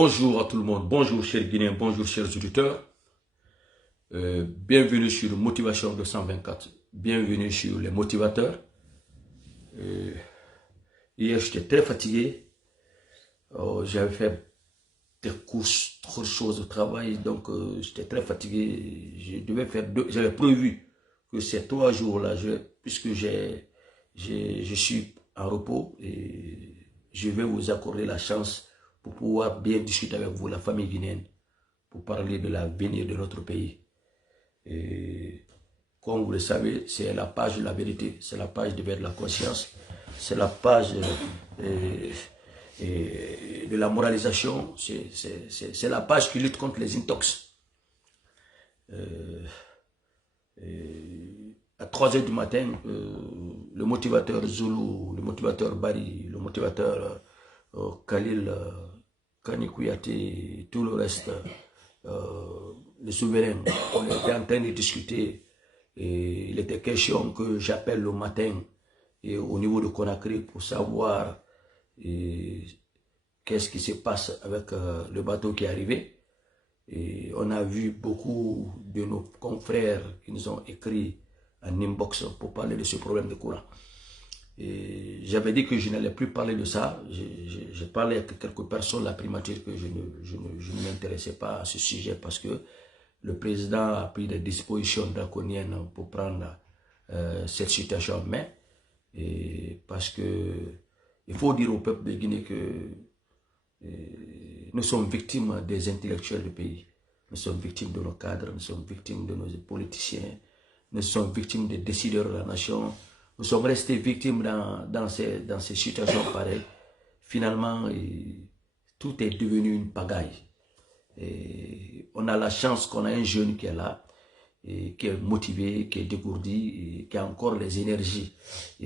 Bonjour à tout le monde, bonjour chers Guinéens, bonjour chers auditeurs. Bienvenue sur Motivation 224, bienvenue sur les motivateurs. Hier j'étais très fatigué, j'avais fait des courses, trop de choses au travail, donc j'étais très fatigué. J'avais prévu que ces 3 jours-là, puisque je suis en repos, et je vais vous accorder la chance pour pouvoir bien discuter avec vous, la famille guinéenne, pour parler de l'avenir de notre pays. Et comme vous le savez, c'est la page de la vérité, c'est la page de vers de la conscience, c'est la page de la moralisation, c'est la page qui lutte contre les intox. À 3 h du matin, le motivateur Zulu, le motivateur Bari, le motivateur Khalil, Kani Kouyaté, tout le reste, le souverain, on était en train de discuter. Et il était question que j'appelle le matin au niveau de Conakry pour savoir qu'est-ce qui se passe avec le bateau qui est arrivé. Et on a vu beaucoup de nos confrères qui nous ont écrit en inbox pour parler de ce problème de courant. J'avais dit que je n'allais plus parler de ça. J'ai parlé avec quelques personnes, la primature, que je ne m'intéressais pas à ce sujet parce que le président a pris des dispositions draconiennes pour prendre cette situation en main. Et parce que il faut dire au peuple de Guinée que nous sommes victimes des intellectuels du pays. Nous sommes victimes de nos cadres, nous sommes victimes de nos politiciens, nous sommes victimes des décideurs de la nation. Nous sommes restés victimes dans ces situations pareilles. Finalement, tout est devenu une pagaille. Et on a la chance qu'on a un jeune qui est là, et qui est motivé, qui est dégourdi, et qui a encore les énergies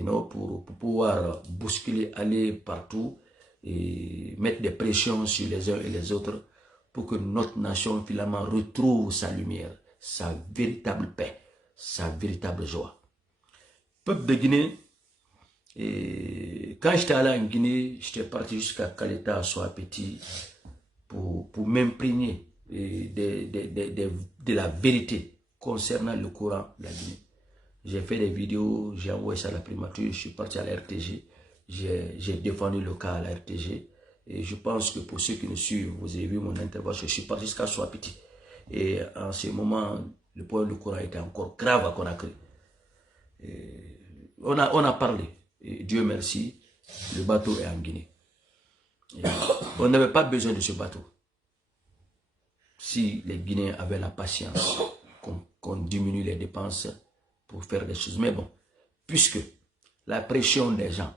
pour pouvoir bousculer, aller partout et mettre des pressions sur les uns et les autres pour que notre nation finalement retrouve sa lumière, sa véritable paix, sa véritable joie. Peuple de Guinée, et quand j'étais allé en Guinée, j'étais parti jusqu'à Kaleta, Soapeti, pour m'imprégner de la vérité concernant le courant de la Guinée. J'ai fait des vidéos, j'ai envoyé ça à la primature, je suis parti à la RTG, j'ai défendu le cas à la RTG, et je pense que pour ceux qui nous suivent, vous avez vu mon intervention, je suis parti jusqu'à Soapeti. Et en ce moment, le problème du courant était encore grave à Conakry. On a parlé, et Dieu merci, le bateau est en Guinée. Et on n'avait pas besoin de ce bateau. Si les Guinéens avaient la patience, qu'on diminue les dépenses pour faire des choses. Mais bon, puisque la pression des gens,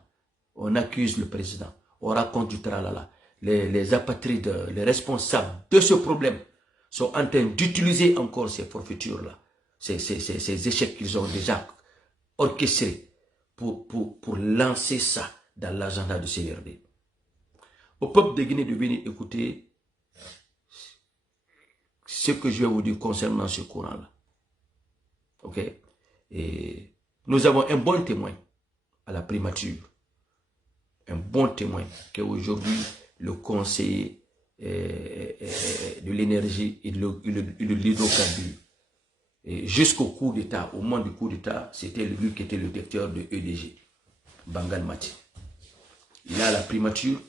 on accuse le président, on raconte du tralala, les apatrides, les responsables de ce problème sont en train d'utiliser encore ces forfaitures-là, ces échecs qu'ils ont déjà orchestrés pour lancer ça dans l'agenda du CRD. Au peuple de Guinée de venir écouter ce que je vais vous dire concernant ce courant-là. Ok? Et nous avons un bon témoin à la primature. Un bon témoin qui est aujourd'hui le conseiller de l'énergie et de l'hydrocarbure. Et jusqu'au coup d'État, au moment du coup d'État, c'était lui qui était le directeur de EDG, Bangal Mati. Il a la primature,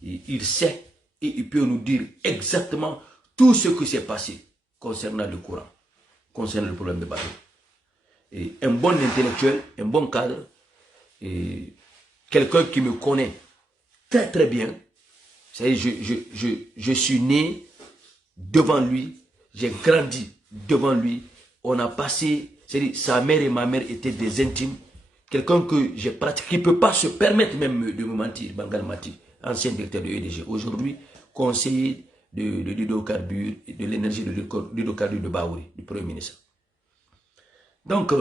il sait et il peut nous dire exactement tout ce qui s'est passé concernant le courant, concernant le problème de bateau. Et un bon intellectuel, un bon cadre, et quelqu'un qui me connaît très très bien. Je suis né devant lui, j'ai grandi devant lui. On a passé, c'est-à-dire sa mère et ma mère étaient des intimes. Quelqu'un que j'ai pratiqué, qui ne peut pas se permettre même de me mentir, Bangal Mati, ancien directeur de EDG, aujourd'hui conseiller de l'hydrocarbure, de l'énergie de l'hydrocarbure de Baouri, du Premier ministre. Donc,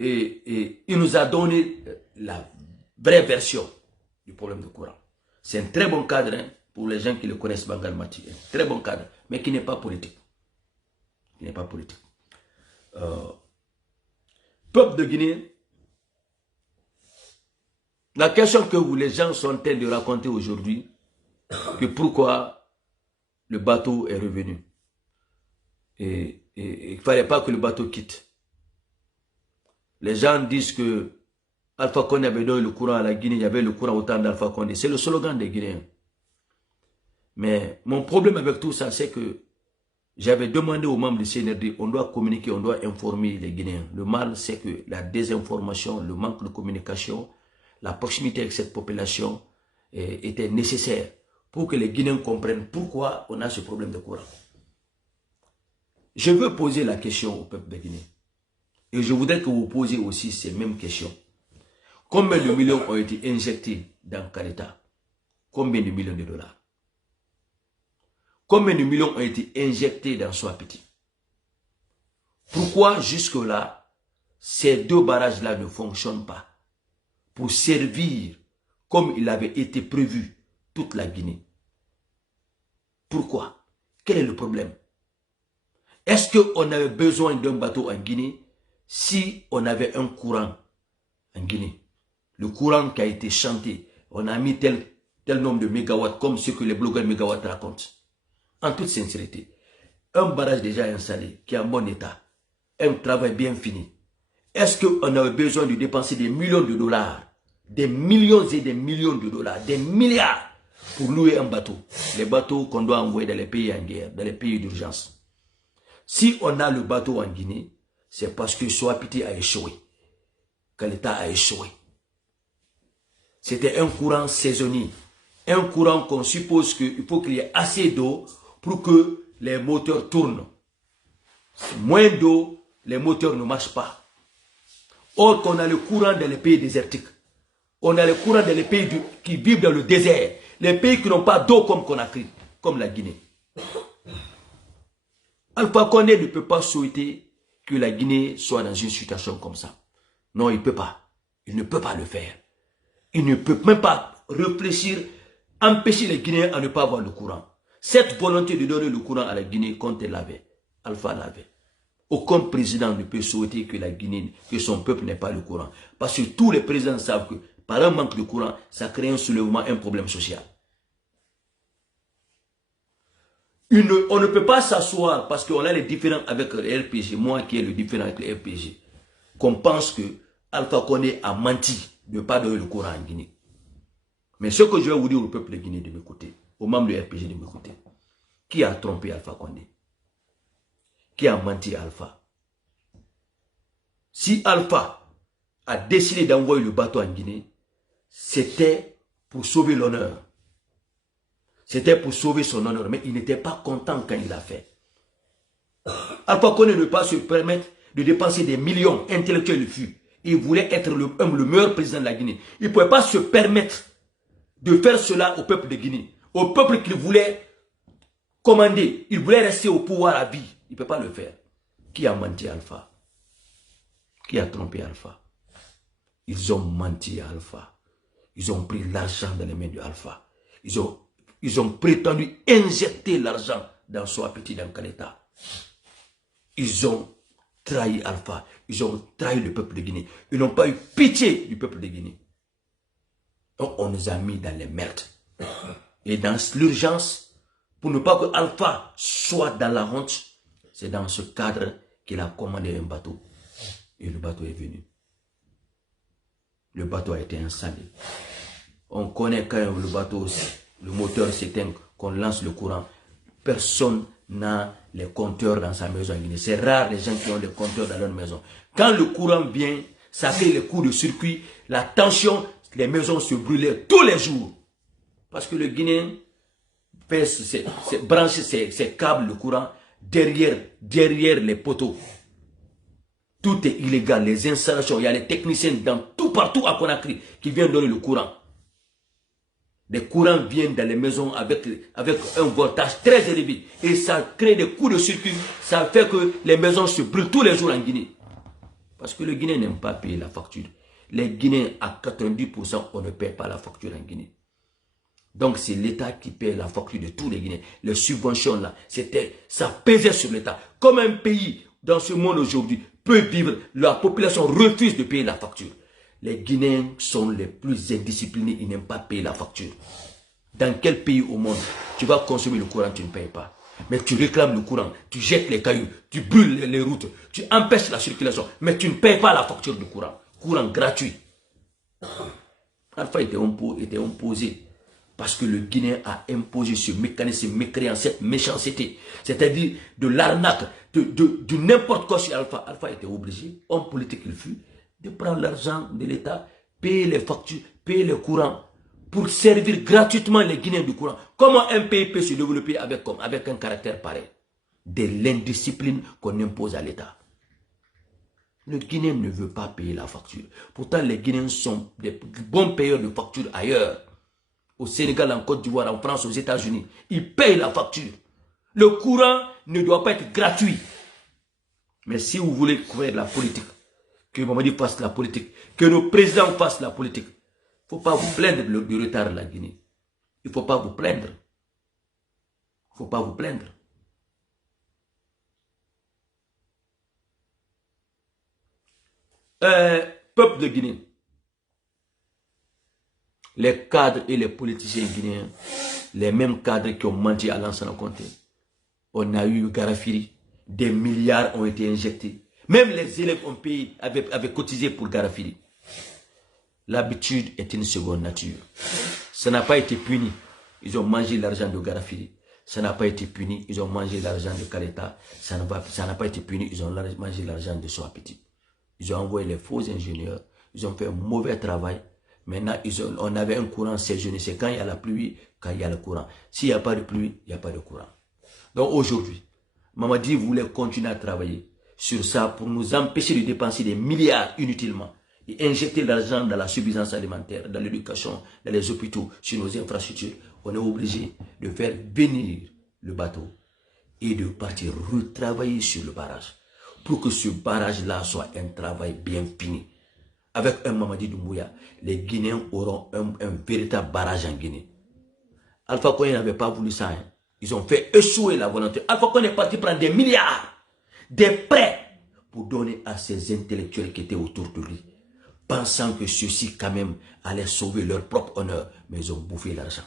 il nous a donné la vraie version du problème de courant. C'est un très bon cadre pour les gens qui le connaissent, Bangal Mati. Un très bon cadre, mais qui n'est pas politique. Qui n'est pas politique. Peuple de Guinée, la question que les gens sont en train de raconter aujourd'hui, que pourquoi le bateau est revenu. Et il ne fallait pas que le bateau quitte. Les gens disent que Alpha Condé avait donné le courant à la Guinée, il y avait le courant au temps d'Alpha Condé. C'est le slogan des Guinéens. Mais mon problème avec tout ça, c'est que j'avais demandé aux membres du CNRD, on doit communiquer, on doit informer les Guinéens. Le mal, c'est que la désinformation, le manque de communication, la proximité avec cette population était nécessaire pour que les Guinéens comprennent pourquoi on a ce problème de courant. Je veux poser la question au peuple de Guinée. Et je voudrais que vous posiez aussi ces mêmes questions. Combien de millions ont été injectés dans Kaleta? Combien de millions de dollars? Combien de millions ont été injectés dans Soapiti? Pourquoi jusque-là, ces deux barrages-là ne fonctionnent pas pour servir comme il avait été prévu toute la Guinée? Pourquoi? Quel est le problème? Est-ce qu'on avait besoin d'un bateau en Guinée si on avait un courant en Guinée? Le courant qui a été chanté, on a mis tel nombre de mégawatts comme ce que les blogueurs mégawatts racontent. En toute sincérité, un barrage déjà installé, qui est en bon état, un travail bien fini, est-ce qu'on avait besoin de dépenser des millions de dollars, des millions et des millions de dollars, des milliards pour louer un bateau? Les bateaux qu'on doit envoyer dans les pays en guerre, dans les pays d'urgence. Si on a le bateau en Guinée, c'est parce que Soapiti a échoué, que l'État a échoué. C'était un courant saisonnier, un courant qu'on suppose qu'il faut qu'il y ait assez d'eau pour que les moteurs tournent. Moins d'eau, les moteurs ne marchent pas. Or qu'on a le courant dans les pays désertiques, on a le courant dans les pays qui vivent dans le désert, les pays qui n'ont pas d'eau comme Conakry, comme la Guinée. Alpha Condé ne peut pas souhaiter que la Guinée soit dans une situation comme ça. Non, il ne peut pas. Il ne peut pas le faire. Il ne peut même pas réfléchir, empêcher les Guinéens à ne pas avoir le courant. Cette volonté de donner le courant à la Guinée, quand elle l'avait, Alpha l'avait. Aucun président ne peut souhaiter que la Guinée, que son peuple n'ait pas le courant. Parce que tous les présidents savent que par un manque de courant, ça crée un soulèvement, un problème social. On ne peut pas s'asseoir parce qu'on a les différends avec le RPG, moi qui ai le différend avec le RPG, qu'on pense que Alpha Condé a menti de ne pas donner le courant en Guinée. Mais ce que je vais vous dire au peuple de Guinée de m'écouter, aux membres du RPG de m'écouter, qui a trompé Alpha Condé? Qui a menti à Alpha? Si Alpha a décidé d'envoyer le bateau en Guinée, c'était pour sauver l'honneur. C'était pour sauver son honneur, mais il n'était pas content quand il l'a fait. Alpha Condé ne peut pas se permettre de dépenser des millions intellectuels fut. Il voulait être le meilleur président de la Guinée. Il ne pouvait pas se permettre de faire cela au peuple de Guinée. Au peuple qu'il voulait commander. Il voulait rester au pouvoir à vie. Il ne peut pas le faire. Qui a menti à Alpha? Qui a trompé Alpha? Ils ont menti à Alpha. Ils ont pris l'argent dans les mains de Alpha. Ils ont prétendu injecter l'argent dans Soapiti, dans Kaleta. Ils ont trahi Alpha. Ils ont trahi le peuple de Guinée. Ils n'ont pas eu pitié du peuple de Guinée. Donc on nous a mis dans les merdes. Et dans l'urgence, pour ne pas que Alpha soit dans la honte, c'est dans ce cadre qu'il a commandé un bateau. Et le bateau est venu. Le bateau a été installé. On connaît quand le bateau, le moteur s'éteint, qu'on lance le courant. Personne n'a les compteurs dans sa maison en Guinée. C'est rare les gens qui ont les compteurs dans leur maison. Quand le courant vient, ça fait les coups de circuit, la tension, les maisons se brûlaient tous les jours. Parce que le Guinéen branche ses câbles de courant derrière les poteaux. Tout est illégal, les installations, il y a les techniciens partout à Conakry qui viennent donner le courant. Les courants viennent dans les maisons avec un voltage très élevé. Et ça crée des coups de circuit. Ça fait que les maisons se brûlent tous les jours en Guinée. Parce que le Guinéen n'aime pas payer la facture. Les Guinéens, à 90%, on ne paie pas la facture en Guinée. Donc c'est l'État qui paie la facture de tous les Guinéens. Les subventions là, ça pesait sur l'État. Comme un pays dans ce monde aujourd'hui peut vivre, la population refuse de payer la facture. Les Guinéens sont les plus indisciplinés, ils n'aiment pas payer la facture. Dans quel pays au monde tu vas consommer le courant, tu ne payes pas? Mais tu réclames le courant, tu jettes les cailloux, tu brûles les routes, tu empêches la circulation, mais tu ne payes pas la facture de courant. Courant gratuit. Alpha était imposé parce que le Guinéen a imposé ce mécanisme mécréant, cette méchanceté, c'est-à-dire de l'arnaque, de n'importe quoi sur Alpha. Alpha était obligé, homme politique il fut, de prendre l'argent de l'État, payer les factures, payer le courant, pour servir gratuitement les Guinéens du courant. Comment un pays peut se développer avec un caractère pareil? De l'indiscipline qu'on impose à l'État. Le Guinéen ne veut pas payer la facture. Pourtant, les Guinéens sont des bons payeurs de factures ailleurs. Au Sénégal, en Côte d'Ivoire, en France, aux États-Unis. Ils payent la facture. Le courant ne doit pas être gratuit. Mais si vous voulez faire de la politique, que Mamadi fasse la politique, que nos présidents fassent la politique, il ne faut pas vous plaindre du retard de la Guinée. Il ne faut pas vous plaindre. Il ne faut pas vous plaindre. Peuple de Guinée, les cadres et les politiciens guinéens, les mêmes cadres qui ont menti à Lansana Conté, on a eu Garafiri, des milliards ont été injectés. Même les élèves ont payé, avaient cotisé pour Garafiri. L'habitude est une seconde nature. Ça n'a pas été puni. Ils ont mangé l'argent de Garafiri. Ça n'a pas été puni. Ils ont mangé l'argent de Kaleta. Ça n'a pas été puni. Ils ont mangé l'argent de Soapiti. Ils ont envoyé les faux ingénieurs. Ils ont fait un mauvais travail. Maintenant, on avait un courant saisonnier. C'est quand il y a la pluie, quand il y a le courant. S'il n'y a pas de pluie, il n'y a pas de courant. Donc aujourd'hui, Mamadi voulait continuer à travailler sur ça pour nous empêcher de dépenser des milliards inutilement. Et injecter l'argent dans la suffisance alimentaire, dans l'éducation, dans les hôpitaux, sur nos infrastructures. On est obligé de faire venir le bateau et de partir retravailler sur le barrage. Pour que ce barrage-là soit un travail bien fini. Avec un Mamadi Doumbouya, les Guinéens auront un véritable barrage en Guinée. Alpha Condé n'avait pas voulu ça. Hein. Ils ont fait échouer la volonté. Alpha Condé est parti prendre des milliards, des prêts, pour donner à ces intellectuels qui étaient autour de lui, pensant que ceux-ci quand même allaient sauver leur propre honneur. Mais ils ont bouffé l'argent.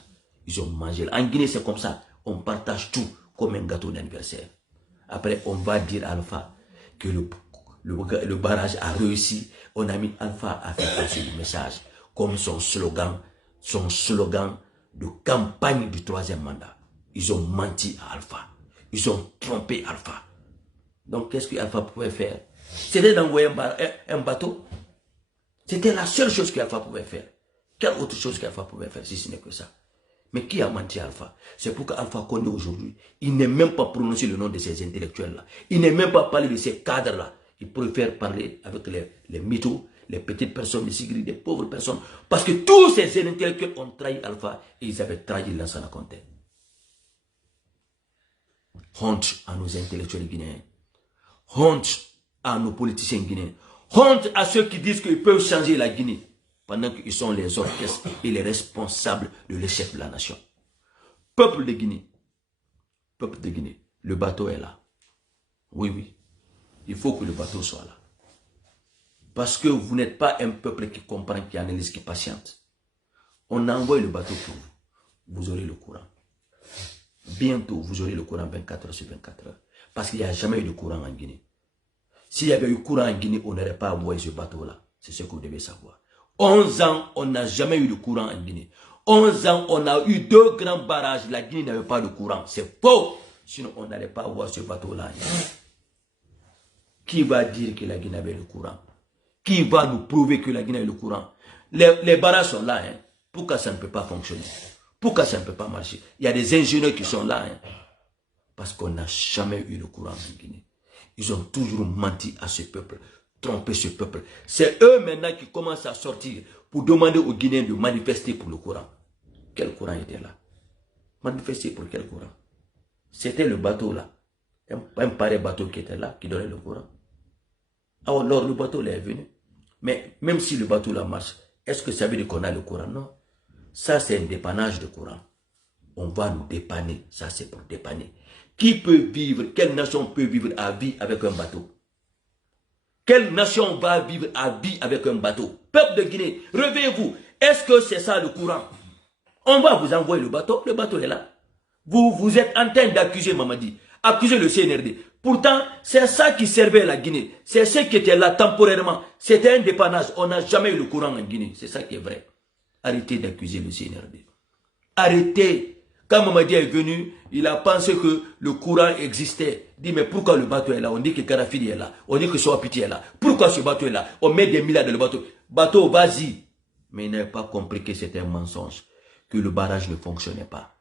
Ils ont mangé. En Guinée, c'est comme ça. On partage tout comme un gâteau d'anniversaire. Après, on va dire à Alpha que le barrage a réussi. On a mis Alpha à faire passer le message comme son slogan de campagne du 3e mandat. Ils ont menti à Alpha. Ils ont trompé Alpha. Donc, qu'est-ce que Alpha pouvait faire? C'était d'envoyer un bateau. C'était la seule chose qu'Alpha pouvait faire. Quelle autre chose qu'Alpha pouvait faire si ce n'est que ça? Mais qui a menti à Alpha? C'est pourquoi Alpha Condé aujourd'hui, il n'est même pas prononcé le nom de ces intellectuels-là. Il n'est même pas parlé de ces cadres-là. Il préfère parler avec les mythos, les petites personnes, les sigris, les pauvres personnes. Parce que tous ces intellectuels ont trahi Alpha et ils avaient trahi Lansana Conté. Honte à nos intellectuels guinéens. Honte à nos politiciens guinéens. Honte à ceux qui disent qu'ils peuvent changer la Guinée pendant qu'ils sont les orchestres et les responsables de l'échec de la nation. Peuple de Guinée, le bateau est là. Oui, oui, il faut que le bateau soit là. Parce que vous n'êtes pas un peuple qui comprend, qui analyse, qui patiente. On envoie le bateau pour vous. Vous aurez le courant. Bientôt, vous aurez le courant 24 heures sur 24 heures. Parce qu'il n'y a jamais eu de courant en Guinée. S'il y avait eu courant en Guinée, on n'aurait pas envoyé ce bateau-là. C'est ce que vous devez savoir. 11 ans, on n'a jamais eu de courant en Guinée. 11 ans, on a eu 2 grands barrages. La Guinée n'avait pas de courant. C'est faux. Sinon, on n'allait pas avoir ce bateau-là. Qui va dire que la Guinée avait le courant? Qui va nous prouver que la Guinée a le courant? Les barrages sont là. Hein. Pourquoi ça ne peut pas fonctionner? Pourquoi ça ne peut pas marcher? Il y a des ingénieurs qui sont là. Hein. Parce qu'on n'a jamais eu le courant en Guinée. Ils ont toujours menti à ce peuple, trompé ce peuple. C'est eux maintenant qui commencent à sortir pour demander aux Guinéens de manifester pour le courant. Quel courant était là? Manifester pour quel courant? C'était le bateau là. Un pareil bateau qui était là, qui donnait le courant. Alors le bateau là est venu. Mais même si le bateau là marche, est-ce que ça veut dire qu'on a le courant? Non. Ça c'est un dépannage de courant. On va nous dépanner. Ça c'est pour dépanner. Qui peut vivre, quelle nation peut vivre à vie avec un bateau? Quelle nation va vivre à vie avec un bateau? Peuple de Guinée, réveillez-vous. Est-ce que c'est ça le courant? On va vous envoyer le bateau est là. Vous êtes en train d'accuser Mamadi, accuser le CNRD. Pourtant, c'est ça qui servait la Guinée. C'est ce qui était là temporairement. C'était un dépannage. On n'a jamais eu le courant en Guinée. C'est ça qui est vrai. Arrêtez d'accuser le CNRD. Arrêtez. Quand Mamadi est venu, il a pensé que le courant existait. Il dit, mais pourquoi le bateau est là? On dit que Kadhafi est là. On dit que Soapiti est là. Pourquoi ce bateau est là? On met des milliards dans le bateau. Bateau, vas-y. Mais il n'a pas compris que c'était un mensonge. Que le barrage ne fonctionnait pas.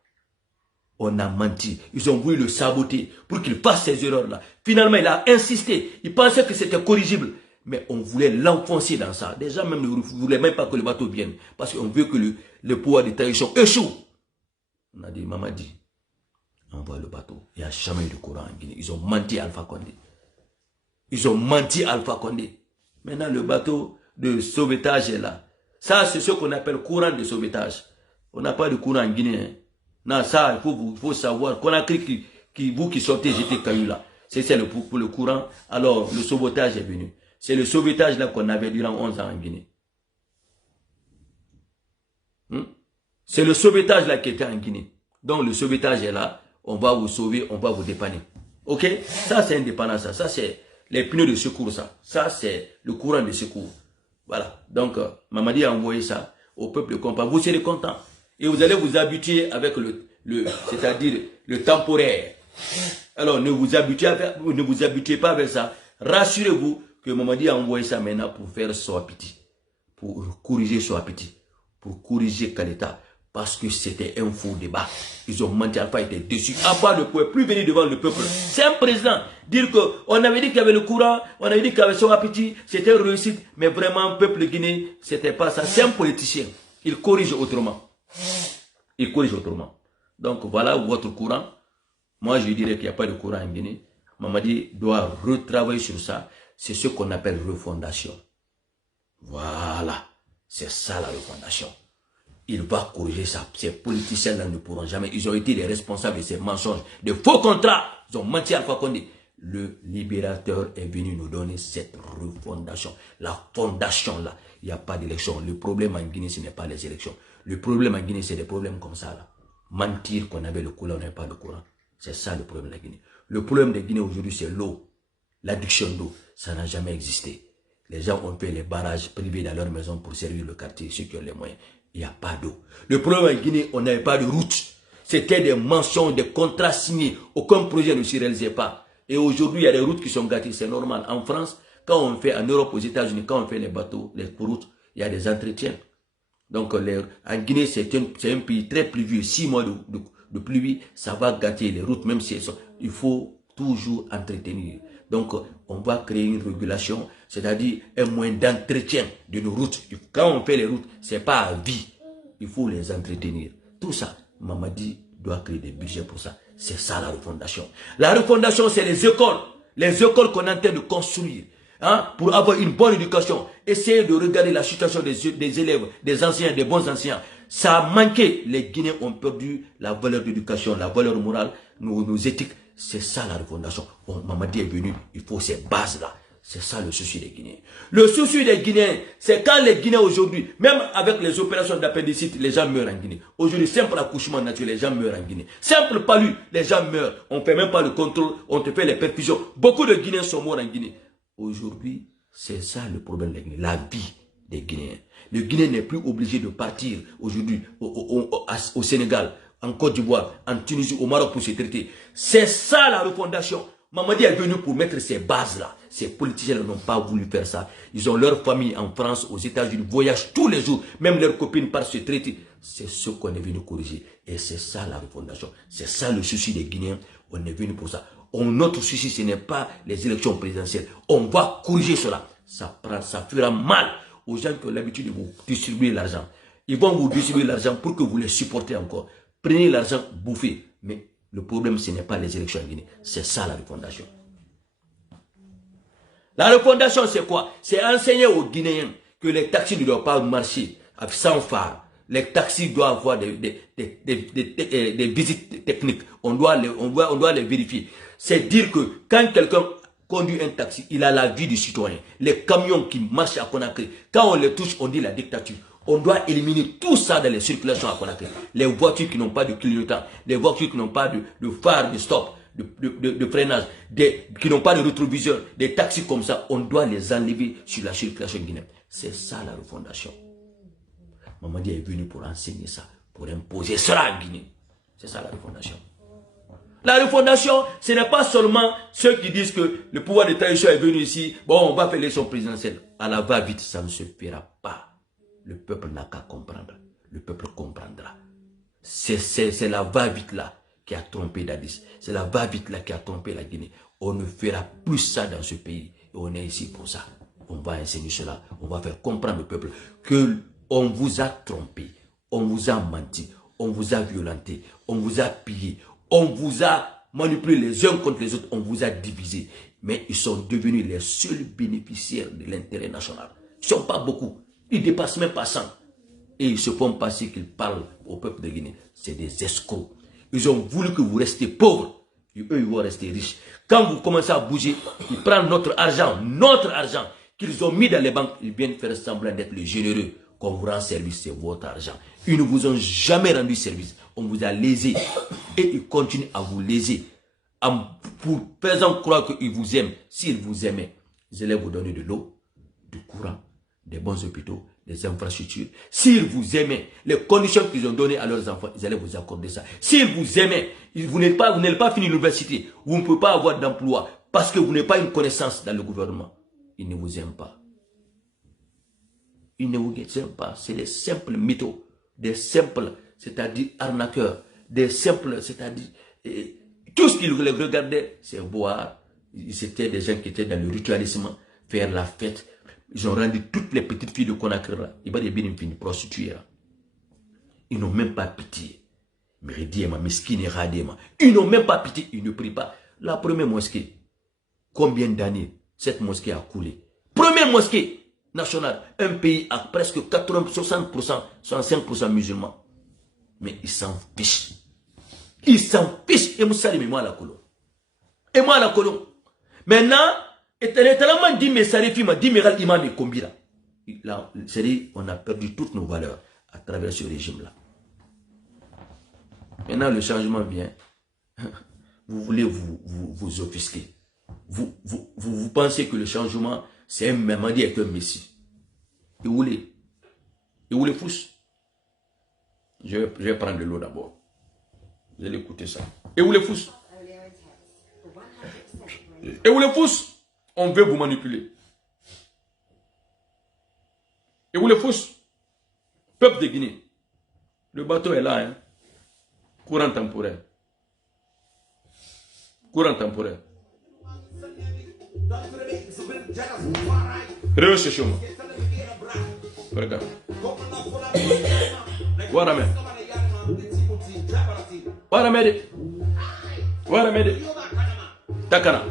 On a menti. Ils ont voulu le saboter pour qu'il fasse ces erreurs-là. Finalement, il a insisté. Il pensait que c'était corrigible. Mais on voulait l'enfoncer dans ça. Des gens même ne voulaient même pas que le bateau vienne. Parce qu'on veut que le pouvoir de trahison échoue. On a dit, Mamadi, envoie le bateau. Il n'y a jamais eu de courant en Guinée. Ils ont menti à Alpha Condé. Ils ont menti à Alpha Condé. Maintenant, le bateau de sauvetage est là. Ça, c'est ce qu'on appelle courant de sauvetage. On n'a pas de courant en Guinée. Hein. Non, ça, il faut savoir. Conakry, vous qui sortez, j'étais caillou là. C'est pour le courant. Alors, le sauvetage est venu. C'est le sauvetage là qu'on avait durant 11 ans en Guinée. C'est le sauvetage là qui était en Guinée. Donc, le sauvetage est là. On va vous sauver, on va vous dépanner. Ok? Ça, c'est indépendant, ça. Ça, c'est les pneus de secours, ça. Ça, c'est le courant de secours. Voilà. Donc, Mamadi a envoyé ça au peuple compas. Vous serez content. Et vous allez vous habituer avec c'est-à-dire le temporaire. Alors, ne vous habituez pas avec ça. Rassurez-vous que Mamadi a envoyé ça maintenant pour faire Soapiti. Pour corriger Soapiti. Pour corriger Kaleta. Parce que c'était un faux débat. Ils ont menti, Alpha était déçu. Alpha ne pouvait plus venir devant le peuple. C'est un président. Dire qu'on avait dit qu'il y avait le courant, on avait dit qu'il y avait Soapiti, c'était une réussite. Mais vraiment, peuple guinéen, c'était pas ça. C'est un politicien. Il corrige autrement. Il corrige autrement. Donc voilà votre courant. Moi je dirais qu'il n'y a pas de courant en Guinée. Mamadi doit retravailler sur ça. C'est ce qu'on appelle refondation. Voilà. C'est ça la refondation. Il va corriger ça. Ces politiciens-là ne pourront jamais. Ils ont été les responsables de ces mensonges, de faux contrats. Ils ont menti à Alpha Condé. Le libérateur est venu nous donner cette refondation. La fondation là. Il n'y a pas d'élection. Le problème en Guinée, ce n'est pas les élections. Le problème en Guinée, c'est des problèmes comme ça là. Mentir qu'on avait le courant, on n'avait pas de courant. C'est ça le problème de la Guinée. Le problème de la Guinée aujourd'hui, c'est l'eau. L'adduction d'eau. Ça n'a jamais existé. Les gens ont fait les barrages privés dans leur maison pour servir le quartier, ceux qui ont les moyens. Il n'y a pas d'eau. Le problème en Guinée, on n'avait pas de route. C'était des mentions, des contrats signés. Aucun projet ne s'y réalisait pas. Et aujourd'hui, il y a des routes qui sont gâtées. C'est normal. En France, quand on fait, en Europe, aux États-Unis, quand on fait les bateaux, les routes, il y a des entretiens. Donc, en Guinée, c'est un pays très pluvieux. 6 mois de pluie, ça va gâter les routes, même si elles sont. Il faut toujours entretenir. Donc, on va créer une régulation, c'est-à-dire un moyen d'entretien de nos routes. Quand on fait les routes, ce n'est pas à vie. Il faut les entretenir. Tout ça, Mamadi doit créer des budgets pour ça. C'est ça la refondation. La refondation, c'est les écoles. Les écoles qu'on est en train de construire. Hein, pour avoir une bonne éducation. Essayez de regarder la situation des élèves, des anciens, des bons anciens. Ça a manqué. Les Guinéens ont perdu la valeur d'éducation, la valeur morale, nos éthiques. C'est ça la refondation. Bon, Mamadi est venu, il faut ces bases-là. C'est ça le souci des Guinéens. Le souci des Guinéens, c'est quand les Guinéens aujourd'hui, même avec les opérations d'appendicite, les gens meurent en Guinée. Aujourd'hui, simple accouchement naturel, les gens meurent en Guinée. Simple palu, les gens meurent. On ne fait même pas le contrôle, on te fait les perfusions. Beaucoup de Guinéens sont morts en Guinée. Aujourd'hui, c'est ça le problème des Guinéens, la vie des Guinéens. Le Guinéen n'est plus obligé de partir aujourd'hui au Sénégal, en Côte d'Ivoire, en Tunisie, au Maroc pour se traiter. C'est ça la refondation. Mamadi est venu pour mettre ces bases-là. Ces politiciens n'ont pas voulu faire ça. Ils ont leur famille en France, aux États-Unis, voyagent tous les jours. Même leurs copines partent se traiter. C'est ce qu'on est venu corriger. Et c'est ça la refondation. C'est ça le souci des Guinéens. On est venu pour ça. Notre souci, ce n'est pas les élections présidentielles. On va corriger cela. Ça fera mal aux gens qui ont l'habitude de vous distribuer l'argent. Ils vont vous distribuer l'argent pour que vous les supportez encore. Prenez l'argent, bouffez. Mais le problème, ce n'est pas les élections en Guinée. C'est ça la refondation. La refondation, c'est quoi? C'est enseigner aux Guinéens que les taxis ne doivent pas marcher sans phare. Les taxis doivent avoir des visites techniques. On doit les vérifier. C'est dire que quand quelqu'un conduit un taxi, il a la vie du citoyen. Les camions qui marchent à Conakry, quand on les touche, on dit la dictature. On doit éliminer tout ça dans les circulations à Conakry. Les voitures qui n'ont pas de clignotant, les voitures qui n'ont pas de phare de stop, de freinage, qui n'ont pas de rétroviseur, des taxis comme ça, on doit les enlever sur la circulation guinéenne. C'est ça la refondation. Mamadi est venu pour enseigner ça, pour imposer cela en Guinée. C'est ça la refondation. La refondation, ce n'est pas seulement ceux qui disent que le pouvoir de tradition est venu ici, bon, on va faire l'élection présidentielle. À la va-vite, ça ne se fera pas. Le peuple n'a qu'à comprendre. Le peuple comprendra. C'est la va-vite là qui a trompé Dadis. C'est la va-vite là qui a trompé la Guinée. On ne fera plus ça dans ce pays. Et on est ici pour ça. On va enseigner cela. On va faire comprendre au peuple que on vous a trompé. On vous a menti. On vous a violenté. On vous a pillé. On vous a manipulé les uns contre les autres. On vous a divisé. Mais ils sont devenus les seuls bénéficiaires de l'intérêt national. Ils ne sont pas beaucoup. Ils ne dépassent même pas 100. Et ils se font passer qu'ils parlent au peuple de Guinée. C'est des escrocs. Ils ont voulu que vous restiez pauvres. Et eux, ils vont rester riches. Quand vous commencez à bouger, ils prennent notre argent qu'ils ont mis dans les banques. Ils viennent faire semblant d'être les généreux. Qu'on vous rend service, c'est votre argent. Ils ne vous ont jamais rendu service. On vous a lésé. Et ils continuent à vous léser. Pour faisant croire qu'ils vous aiment. S'ils vous aimaient, ils allaient vous donner de l'eau, du courant, des bons hôpitaux, des infrastructures. S'ils vous aimaient, les conditions qu'ils ont données à leurs enfants, ils allaient vous accorder ça. S'ils vous aimaient, vous n'allez pas finir l'université, vous ne pouvez pas avoir d'emploi parce que vous n'avez pas une connaissance dans le gouvernement. Ils ne vous aiment pas. Ils ne vous aiment pas. C'est des simples mythos, des simples, c'est-à-dire arnaqueurs, des simples, c'est-à-dire tout ce qu'ils regardaient, c'est boire. C'était des gens qui étaient dans le ritualisme, faire la fête. Ils ont rendu toutes les petites filles de Conakry là. Ils vont finir prostituées. Ils n'ont même pas pitié. Ils n'ont même pas pitié. Ils ne prient pas. La première mosquée, combien d'années cette mosquée a coulé? Première mosquée nationale. Un pays à presque 80, 60%, 65% musulmans. Mais ils s'en fichent. Ils s'en fichent. Et moi à la colonne. Et moi à la colonne. Maintenant, et tellement dit mes salifis m'a dit mes imam et combien là, on a perdu toutes nos valeurs à travers ce régime-là. Maintenant, le changement vient. Vous voulez vous offusquer. Vous pensez que le changement, c'est un Mamadi avec un Messie. Et vous les fous. Je vais prendre de l'eau d'abord. Vous allez écouter ça. Et vous les fous. Et vous les fous. On veut vous manipuler. Et vous les fous. Peuple de Guinée. Le bateau est là. Hein. Courant temporaire. Courant temporaire. Réussi chez moi. Regarde. Waramé. Waramé. Waramé. Takana.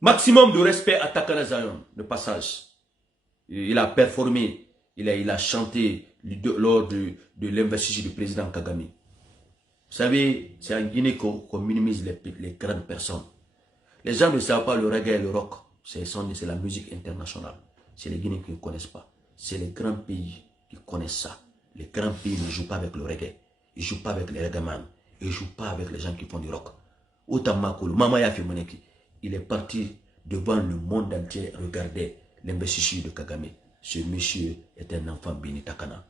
Maximum de respect à Takana Zion, de passage. Il a performé, il a chanté lors de l'investiture du président Kagame. Vous savez, c'est en Guinée qu'on minimise les grandes personnes. Les gens ne savent pas le reggae et le rock. C'est la musique internationale. C'est les Guinéens qui ne connaissent pas. C'est les grands pays qui connaissent ça. Les grands pays ne jouent pas avec le reggae. Ils ne jouent pas avec les reggaeman. Ils ne jouent pas avec les gens qui font du rock. Otamakolo, Mamaya Fimoneki, il est parti devant le monde entier regarder l'investiture de Kagame. Ce monsieur est un enfant béni Takana.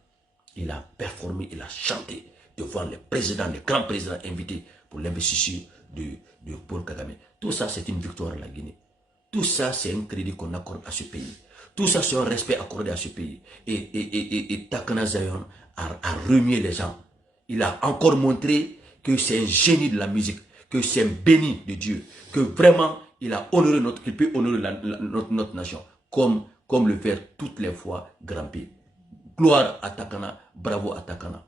Il a performé, il a chanté devant les présidents, les grands présidents invités pour l'investiture de Paul Kagame. Tout ça, c'est une victoire à la Guinée. Tout ça, c'est un crédit qu'on accorde à ce pays. Tout ça, c'est un respect accordé à ce pays. Et Takana Zion a remué les gens. Il a encore montré que c'est un génie de la musique, que c'est un béni de Dieu, que vraiment, il a honoré qu'il peut honorer notre nation, comme le faire toutes les fois Grand P. Gloire à Takana, bravo à Takana.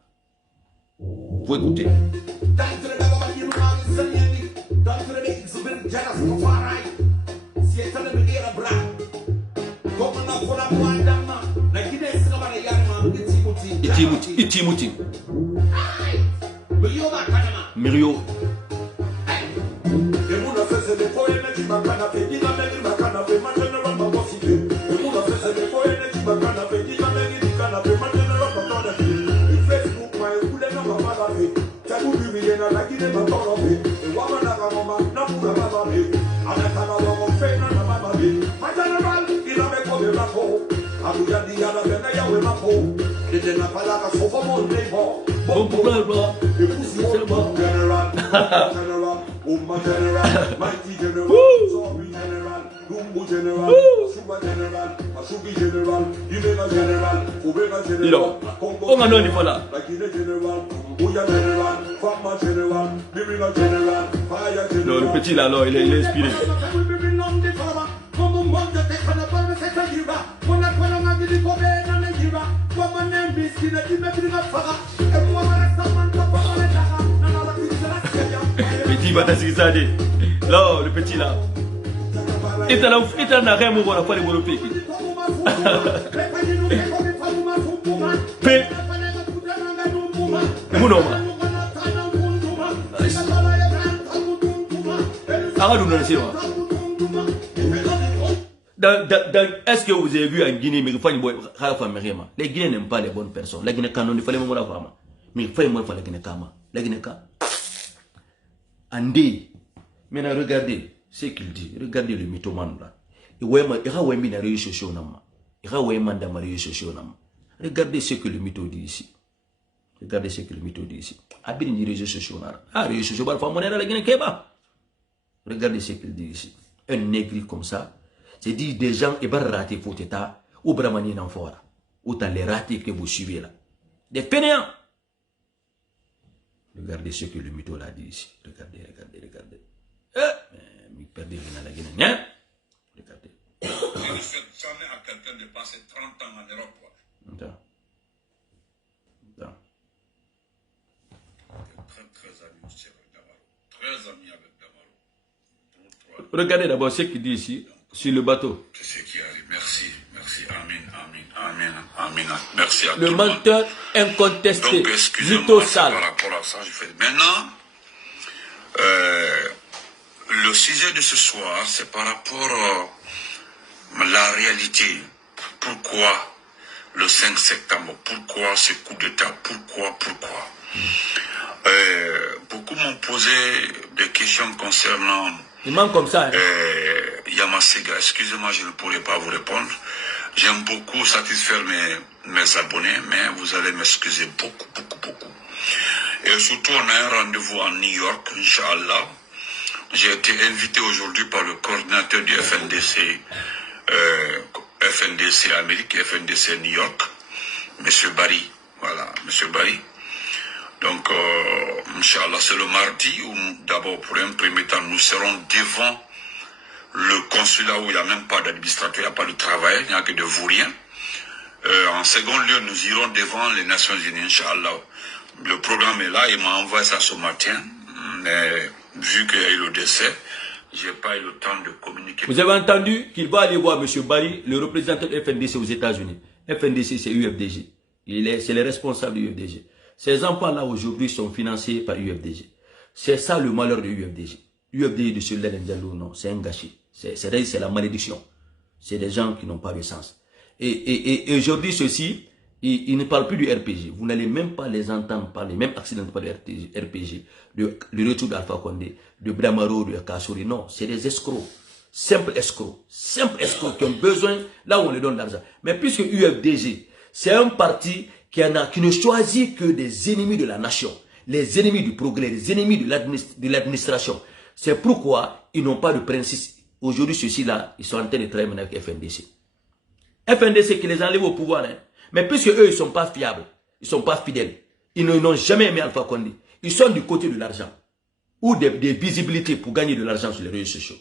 Vous écoutez. Itimuti. Mirio. Non, le petit là, alors, il est inspiré. Petit va t'assister. Non, le petit là. Il t'en a rien pour la fois les bonnes piques. Est-ce que vous avez vu en Guinée, les Guinéens n'aiment pas les bonnes personnes. La Guinée canon, il fallait me voir. Mais il fallait me voir la Guinée Kama. La Guinée Kama. Andé. Maintenant, regardez ce qu'il dit. Regardez le mythomane là. Regardez ce que le mytho dit ici. Regardez ce que le mytho dit ici. Regardez ce qu'il dit ici. Un négri comme ça. C'est dit des gens qui vont rater Foteta ou Bramani Nanfora. Autant les ratés que vous suivez là. Des fainéants. Regardez ce que le mytho l'a dit ici. Regardez. Mais perdez la Guinée. Regardez. Je ne souhaite jamais à quelqu'un de passer 30 ans en Europe. Attends. Très ami avec Damaro. Très ami avec Damaro. Regardez d'abord ce qu'il dit ici, sur le bateau. C'est ce qui arrive. Merci. Amin. Merci à le tout menteur incontesté. Donc, excusez-moi, par rapport à ça, je fais. Maintenant, le sujet de ce soir, c'est par rapport à la réalité. Pourquoi le 5 septembre? Pourquoi ce coup d'État? Pourquoi beaucoup m'ont posé des questions concernant il manque comme ça. Yamasega. Excusez-moi, je ne pourrai pas vous répondre. J'aime beaucoup satisfaire mes abonnés, mais vous allez m'excuser beaucoup. Et surtout, on a un rendez-vous en New York, Inch'Allah. J'ai été invité aujourd'hui par le coordinateur du FNDC, FNDC Amérique, FNDC New York, M. Barry. Voilà, M. Barry. Donc, Inch'Allah, c'est le mardi où, d'abord, pour un premier temps, nous serons devant le consulat où il n'y a même pas d'administrateur, il n'y a pas de travail, il n'y a que de vauriens. En second lieu, nous irons devant les Nations Unies, Inch'Allah. Le programme est là, il m'a envoyé ça ce matin, mais vu qu'il y a eu le décès, je n'ai pas eu le temps de communiquer. Vous avez entendu qu'il va aller voir M. Barry, le représentant de FNDC aux États-Unis. FNDC, c'est UFDG. C'est le responsable de UFDG. Ces enfants-là, aujourd'hui, sont financés par UFDG. C'est ça le malheur de UFDG. UFDG de Sultan Ndiallo, non, c'est un gâchis. C'est la malédiction. C'est des gens qui n'ont pas de sens. Et aujourd'hui, ceux-ci, ils ne parlent plus du RPG. Vous n'allez même pas les entendre parler, même accidentellement parler du RPG, le retour d'Alpha Condé, de Bramaro, de Kassouri. Non, c'est des escrocs. Simples escrocs qui ont besoin, là où on les donne l'argent. Mais puisque UFDG, c'est un parti qui ne choisit que des ennemis de la nation, les ennemis du progrès, les ennemis de l'administration. C'est pourquoi ils n'ont pas de principe. Aujourd'hui, ceux-ci-là, ils sont en train de travailler maintenant avec FNDC. FNDC qui les enlève au pouvoir. Hein. Mais puisque eux, ils ne sont pas fiables, ils ne sont pas fidèles, ils n'ont jamais aimé Alpha Condé. Ils sont du côté de l'argent. Ou des visibilités pour gagner de l'argent sur les réseaux sociaux.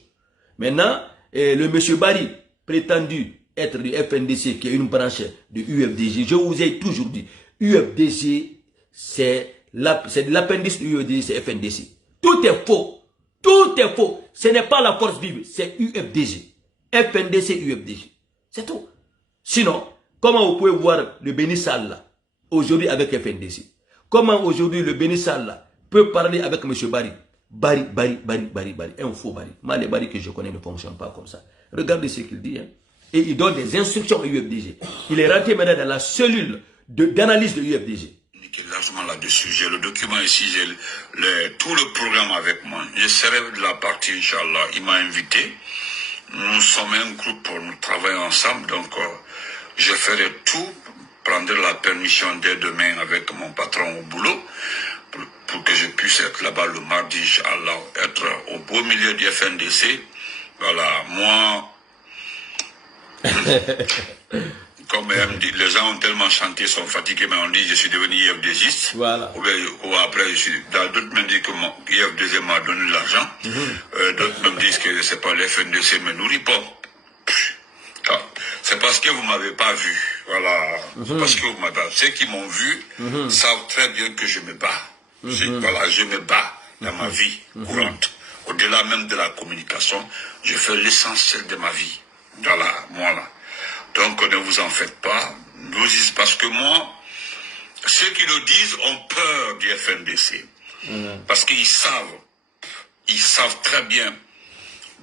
Maintenant, le monsieur Barry, prétendu être du FNDC, qui est une branche de UFDG, je vous ai toujours dit, UFDG, c'est l'appendice de UFDG, c'est FNDC. Tout est faux. Tout est faux. Ce n'est pas la force vive, c'est UFDG. FNDC, UFDG. C'est tout. Sinon, comment vous pouvez voir le Béni Sall là, aujourd'hui avec FNDC? Comment aujourd'hui le Béni Sall là, peut parler avec M. Barry? Barry. Un faux Barry. Moi, les Barry que je connais ne fonctionnent pas comme ça. Regardez ce qu'il dit. Hein. Et il donne des instructions à UFDG. Il est rentré maintenant dans la cellule d'analyse de UFDG. Largement là-dessus. J'ai le document ici, j'ai tout le programme avec moi. Je serai de la partie, Inch'Allah. Il m'a invité. Nous sommes un groupe pour nous travailler ensemble. Donc, je ferai tout, prendre la permission dès demain avec mon patron au boulot pour que je puisse être là-bas le mardi, Inch'Allah, être au beau milieu du FNDC. Voilà, moi... Comme les gens ont tellement chanté, sont fatigués, mais on dit je suis devenu IFDGiste. Voilà. Ou après, d'autres me disent que mon IFDG m'a donné de l'argent. D'autres me disent que c'est pas le FNDC me nourrit pas. C'est parce que vous m'avez pas vu. Voilà. C'est parce que vous m'avez pas vu. Ceux qui m'ont vu savent très bien que je me bats. Voilà, je me bats dans ma vie courante. Au-delà même de la communication, je fais l'essentiel de ma vie. Voilà, moi là. Donc ne vous en faites pas, parce que moi, ceux qui le disent ont peur du FNDC. Parce qu'ils savent très bien,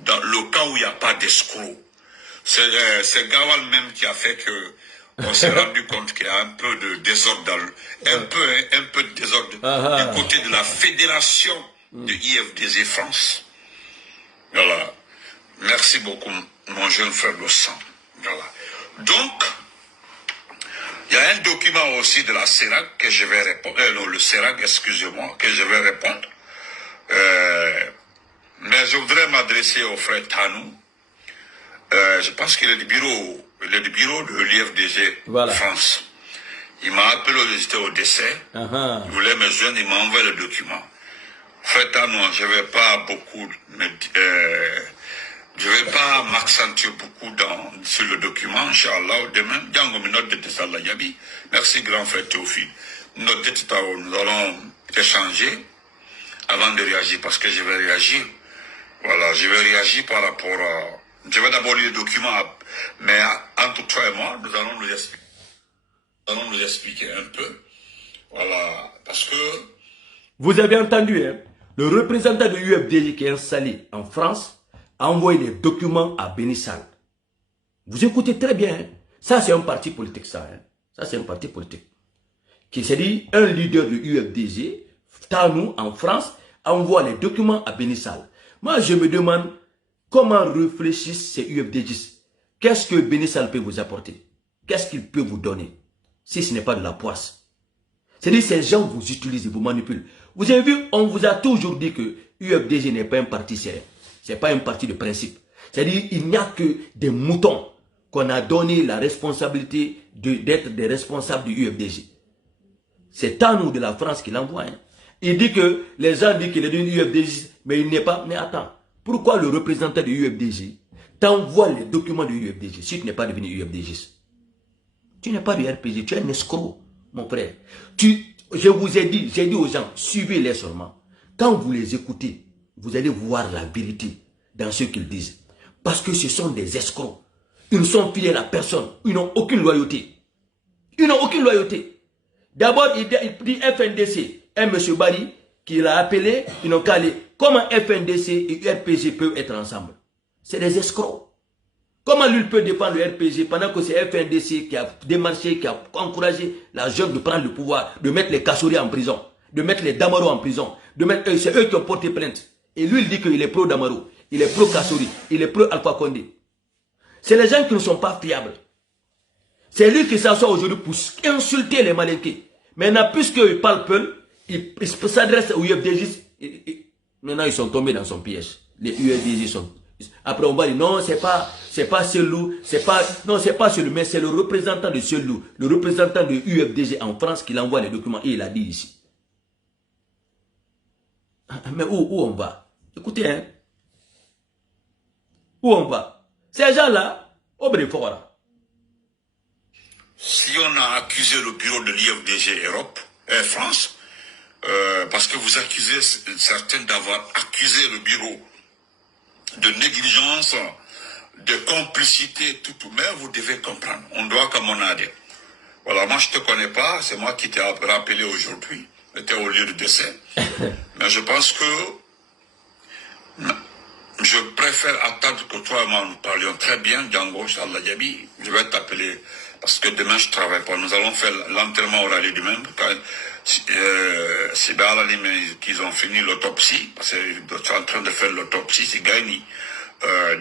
dans le cas où il n'y a pas d'escroc, c'est Gawal même qui a fait que on s'est rendu compte qu'il y a un peu de désordre, un peu de désordre du côté de la fédération de IFDG France. Voilà. Merci beaucoup, mon jeune frère de sang. Voilà. Donc, il y a un document aussi de la CERAC que je vais répondre, le CERAC, excusez-moi, que je vais répondre. Mais je voudrais m'adresser au frère Tanou. Je pense qu'il est du bureau de l'IFDG France. Il m'a appelé, j'étais au décès. Il voulait me joindre, il m'a envoyé le document. Frère Tanou, je ne vais pas beaucoup je ne vais pas m'accentuer beaucoup sur le document, Inch'Allah. Demain, merci grand frère Théophile. Nous allons échanger avant de réagir, parce que je vais réagir. Voilà, je vais réagir par rapport à... Je vais d'abord lire le document, mais entre toi et moi, nous allons nous expliquer un peu. Voilà, parce que... Vous avez entendu, hein, le représentant de l'UFDG qui est installé en France a envoyé les documents à Béni Sall. Vous écoutez très bien. Hein? Ça, c'est un parti politique, ça. Hein? Ça, c'est un parti politique. Qui s'est dit, un leader de l'UFDG, Tanou, en France, envoie les documents à Béni Sall. Moi, je me demande comment réfléchissent ces UFDGistes. Qu'est-ce que Béni Sall peut vous apporter? Qu'est-ce qu'il peut vous donner? Si ce n'est pas de la poisse. C'est-à-dire, ces gens vous utilisent et vous manipulent. Vous avez vu, on vous a toujours dit que UFDG n'est pas un parti sérieux. Ce n'est pas un parti de principe. C'est-à-dire qu'il n'y a que des moutons qu'on a donné la responsabilité d'être des responsables du UFDG. C'est Tanou de la France qui l'envoie. Hein. Il dit que les gens disent qu'il est devenu UFDG, mais il n'est pas. Mais attends, pourquoi le représentant du UFDG t'envoie les documents du UFDG si tu n'es pas devenu UFDG? Tu n'es pas du RPG, tu es un escroc, mon frère. Je vous ai dit, j'ai dit aux gens, suivez-les seulement. Quand vous les écoutez, vous allez voir la vérité dans ce qu'ils disent. Parce que ce sont des escrocs. Ils ne sont fidèles à personne. Ils n'ont aucune loyauté. Ils n'ont aucune loyauté. D'abord, il dit FNDC. Un monsieur Barry qui l'a appelé, ils n'ont qu'à aller. Comment FNDC et RPG peuvent être ensemble? C'est des escrocs. Comment lui peut défendre le RPG pendant que c'est FNDC qui a démarché, qui a encouragé la jeune de prendre le pouvoir, de mettre les Kassouri en prison, de mettre les Damaro en prison, c'est eux qui ont porté plainte. Et lui, il dit qu'il est pro-Damaro, il est pro-Kassouri, il est pro-Alpha Condé. C'est les gens qui ne sont pas fiables. C'est lui qui s'assoit aujourd'hui pour insulter les Malinqués. Maintenant, puisqu'il parle peu, il s'adresse aux UFDJ. Maintenant, ils sont tombés dans son piège. Les UFDJ sont... Après, on va dire, non, c'est pas Selou, non, c'est pas celui, mais c'est le représentant de Selou, le représentant de UFDG en France qui l'envoie les documents et il a dit ici. Mais où on va? Écoutez, hein. Où on va? Ces gens-là, au Brefort. Si on a accusé le bureau de l'IFDG Europe, France, parce que vous accusez certains d'avoir accusé le bureau de négligence, de complicité, tout, mais vous devez comprendre, on doit commander. Voilà, moi je te connais pas, c'est moi qui t'ai rappelé aujourd'hui, j'étais au lieu de décès, mais je pense que je préfère attendre que toi et moi nous parlions très bien, Django, Inch'Allah Diaby, je vais t'appeler, parce que demain je travaille pas, nous allons faire l'enterrement oral du même, c'est bien qu'ils ont fini l'autopsie, parce qu'ils sont en train de faire l'autopsie, c'est gagné.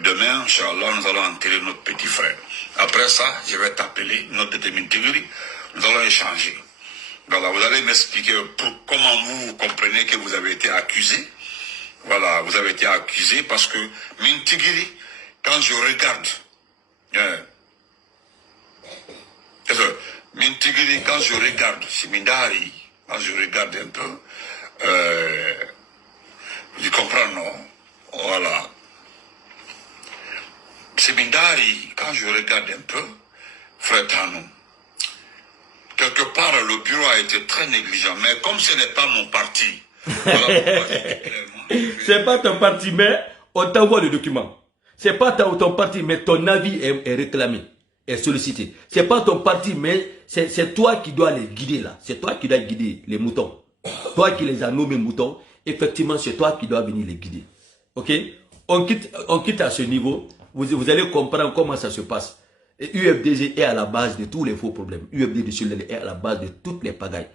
Demain, Inch'Allah, nous allons enterrer notre petit frère. Après ça, je vais t'appeler, notre déterminé, nous allons échanger. Voilà, vous allez m'expliquer comment vous comprenez que vous avez été accusé. Voilà, vous avez été accusé parce que Mintigiri, quand je regarde, Mintigiri, quand je regarde, Simindari, quand je regarde un peu, je comprends, non? Voilà. Simindari, quand je regarde un peu, frère Tanou, quelque part, le bureau a été très négligent, mais comme ce n'est pas mon parti, voilà, c'est pas ton parti, mais on t'envoie le document. C'est pas ton parti, mais ton avis est réclamé, est sollicité. C'est pas ton parti, mais c'est toi qui dois les guider là. C'est toi qui dois guider les moutons. Toi qui les as nommés moutons, effectivement, c'est toi qui dois venir les guider. Ok? On quitte à ce niveau. Vous allez comprendre comment ça se passe. Et UFDG est à la base de tous les faux problèmes. UFDG est à la base de toutes les pagailles.